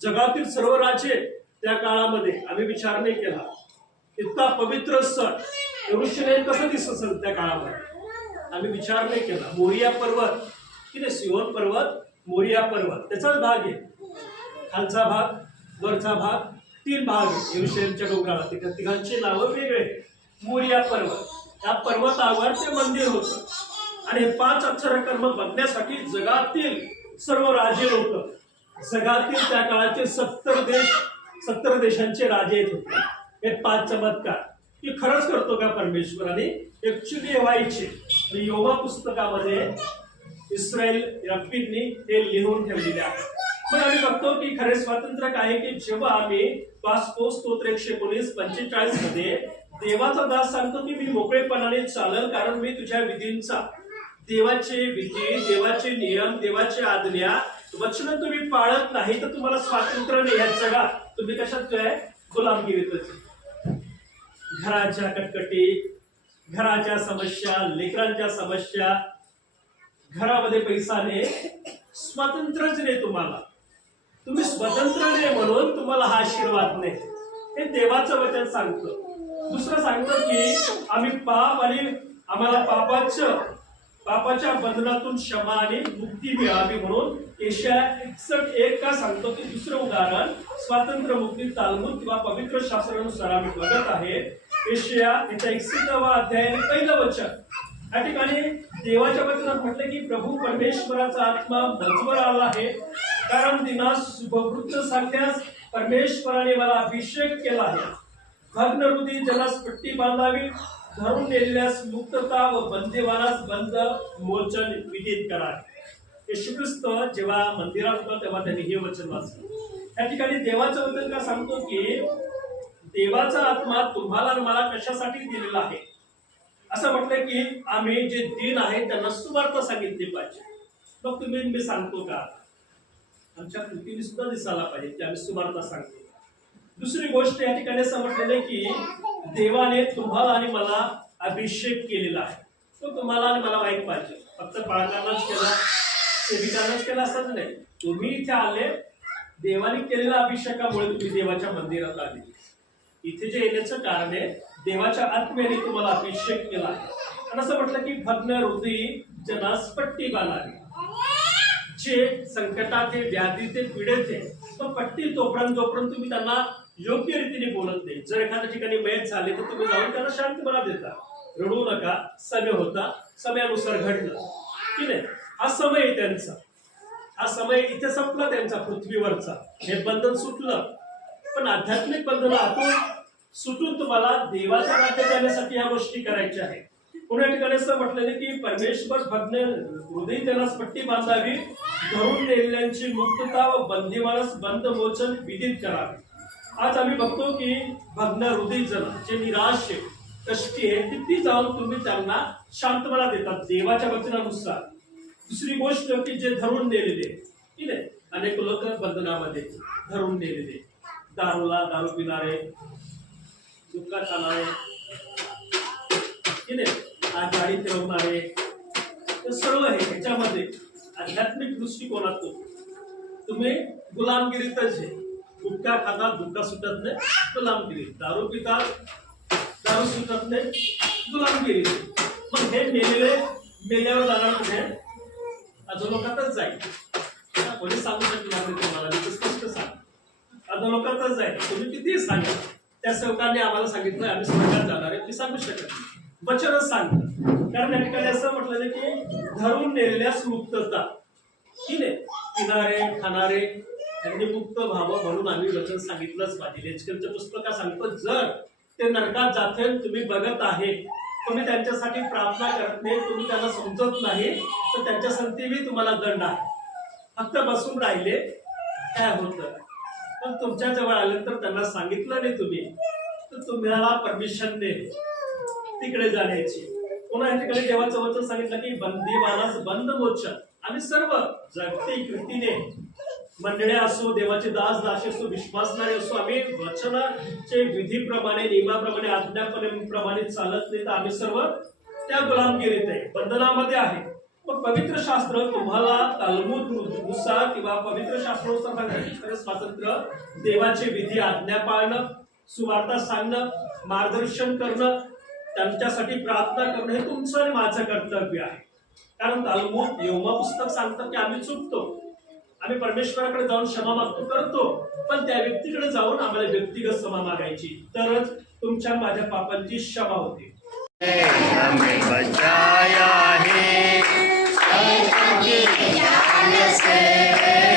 जगातील सर्व राजे त्या काळामध्ये, आम्ही विचार नाही केला, इतका पवित्र सण येरुशलेम कसं दिसत असेल त्या काळामध्ये, आम्ही विचार नाही केला. मोरिया पर्वत की नाही, सियोन पर्वत, मोरिया पर्वत त्याचाच भाग आहे. खालचा भाग, वरचा भाग, 3 भाग आहे येरुशलेमच्या डोंगराला. तिघांची नावं वेगळे. मोरिया पर्वत, त्या पर्वतावर ते मंदिर होतं. आणि हे 5 आश्चर्यकर्म बघण्यासाठी जगातील सर्व राजे लोक, जगातील त्या काळाचे 70 देशांचे राजे येत होते. हे 5 चमत्कार की खरंच करतो का परमेश्वर? आणि ऍक्च्युली व्हायचे. योगा पुस्तकामध्ये इस्रायल रब्बींनी हे लिहून ठेवलेले आहे. मग आम्ही बघतो की खरे स्वातंत्र्य काय आहे की जेव्हा आम्ही स्तोत्र 119:45 मध्ये देवाचा दास सांगतो की मी मोकळेपणाने चालेल कारण मी तुझ्या विधींचा, देवाचे विधी, देवाचे नियम, देवाची आज्ञा वचन तुम्ही पाळत नाही तर तुम्हाला स्वातंत्र्य नाही. ह्या जगात तुम्ही कशात आहे? गुलामगिरीतच. घराच्या कटकटी, घराच्या समस्या, लेकरांच्या समस्या, घरामध्ये पैसा नाही, स्वातंत्र्यच नाही तुम्हाला. तुम्ही स्वतंत्र नाही म्हणून तुम्हाला हा आशीर्वाद नाही. हे देवाचं वचन सांगतं. दुसरं सांगतं की आम्ही पाप आणि आम्हाला पापाच्या बंधनातून क्षमा आणि मुक्ती मिळावी म्हणून यशाया 61:1 का सांगतो की दुसरं उदाहरण स्वातंत्र्य मुक्ती तालमूद किंवा पवित्र शास्त्रानुसार आम्ही बघत आहे. यशाया 61वा अध्याय 1 वचन. या ठिकाणी देवाच्या वचनात म्हटलं की प्रभू परमेश्वराचा आत्मा मजवर आला आहे, कारण दिनास शुभवृत्त सांगण्यास परमेश्वराने मला अभिषेक केला आहे. भग्न हृदय जनास पट्टी बांधावी, धरून नेलेल्यास मुक्तता व बंदिवानास बंद मोचन विदित करावे. येशू ख्रिस्त जेव्हा मंदिरात होता तेव्हा त्यांनी हे वचन वाचलं. या ठिकाणी देवाचं वचन का सांगतो की देवाचा आत्मा तुम्हाला आणि मला कशासाठी दिलेला आहे? असं म्हटलं की आम्ही जे दीन आहेत त्यांना सुवार्ता सांगितली पाहिजे. मग तुम्ही मी सांगतो का? आमच्या कृतीने सुद्धा दिसायला पाहिजे की आम्ही सुवार्ता सांगतो. दुसरी गोष्ट या ठिकाणी असं म्हटलेलं की देवाने तुम्हाला आणि मला अभिषेक केलेला आहे. तो तुम्हाला आणि मला माहित पाहिजे. फक्त पाळणाराच केला, सेविकांनाच केला असंच नाही. तुम्ही इथे आले देवाने केलेल्या अभिषेकामुळे तुम्ही देवाच्या मंदिरात आले. इथे जे येण्याचं कारण आहे देवाच्या आत्म्याने तुम्हाला अभिषेक केला आहे. आणि असं म्हटलं की भग्न हृदयी जनास पट्टी बांधावी. जे संकटात आहे, व्याधीत आहे, पीडित आहे, तो पट्टी जोपर्यंत तुम्ही त्यांना योग्य रीतीने बोलत नाही. जर एखाद्या ठिकाणी मयत झाले तर तुम्ही जाऊन त्यांना शांतपणा देता, रडू नका, समय होता, समयानुसार घडलं की नाही. हा समय आहे त्यांचा, हा समय इथे संपला त्यांचा पृथ्वीवरचा. हे बंधन सुटलं. पण आध्यात्मिक बंधन आतून सुटून तुम्हाला देवाच्या राज्यात जाण्यासाठी ह्या गोष्टी करायच्या आहेत. पुन्हा ठिकाणी असं म्हटलेलं की परमेश्वर भग्न हृदय जनास पट्टी बांधावी, धरून नेलेल्यांची मुक्तता व बंदिवानास बंद मोचन विदित करावे. आज आम्ही बघतो की भग्न हृदय जन जे निराश आहे, कष्टी आहे, तिथे जाऊन तुम्ही त्यांना शांतपणा देतात देवाच्या वचनानुसार. दुसरी गोष्ट की जे धरून नेलेले की नाही, अनेक लोक बंधनामध्ये धरून नेलेले, दारू पिणारे, दुःखात खाणारे की नाही, गाडी फिरवणारे, सर्व आहे ह्याच्यामध्ये. आध्यात्मिक दृष्टिकोनातून तुम्ही गुलामगिरीतच आहे. गुटखा खातात, गुटखा सुटत नाही, गुलामगिरी. दारू पितात, दारू सुटत नाही, गुलामगिरी. मग हे मेल्यावर जाणार कुठे? अधोलोकातच जाईल. कोणी सांगू शकणार नाही तुम्हाला, मी स्पष्ट सांग, अधोलोकातच जाईल. तुम्ही कितीही सांगा. त्या सेवकांनी आम्हाला सांगितलं आम्ही स्वर्गात जाणार आहे, ती सांगू शकत नाही. वचनच सांगतं. कारण या ठिकाणी असं म्हटलं आहे की धरून नेल्यास मुक्तता. ठीक आहे, पिणारे खाणारे त्यांनी मुक्त व्हावं म्हणून आम्ही वचन सांगितलंच पाहिजे. एचकेलचं पुस्तक सांगतं जर ते नरकात जाते तुम्ही बघत आहे, तुम्ही त्यांच्यासाठी प्रार्थना करत नाही, तुम्ही त्यांना समजत नाही, तर त्यांच्या संगतीही तुम्हाला दंड आहे. फक्त बसून राहिले काय होतं? पण तुमच्या जवळ आल्यानंतर त्यांना सांगितलं नाही तुम्ही, तर तुम्हाला परमिशन नाही तिकडे जाण्याची. पुन्हा या ठिकाणी देवाचं वचन सांगितलं की बंदीवानास बंद मोक्ष. आम्ही सर्व जागतिक रीतीने मंडळ्या असो, देवाचे दास दासी असो, विश्वासणारे असो, आम्ही वचनाचे विधीप्रमाणे नियमाप्रमाणे आज्ञाप्रमाणे चालत नाही, तर आम्ही सर्व त्या गुलामगिरीत आहे, बंधनामध्ये आहे. पण पवित्र शास्त्र तुम्हाला तालमूद नुसार किंवा पवित्र शास्त्रानुसार स्वातंत्र्य, देवाचे विधी आज्ञा पाळणं, सुवार्ता सांगणं, मार्गदर्शन करणं, त्यांच्यासाठी प्रार्थना करणं हे तुमचं आणि माझं कर्तव्य आहे. कारण तालमूद यहोवा पुस्तक सांगतं की आम्ही चुकतो, आम्ही परमेश्वराकडे जाऊन क्षमा मागतो करतो, पण त्या व्यक्तीकडे जाऊन आम्हाला व्यक्तिगत क्षमा मागायची, तरच तुमच्या माझ्या पापांची क्षमा होते. हमें बचाया है से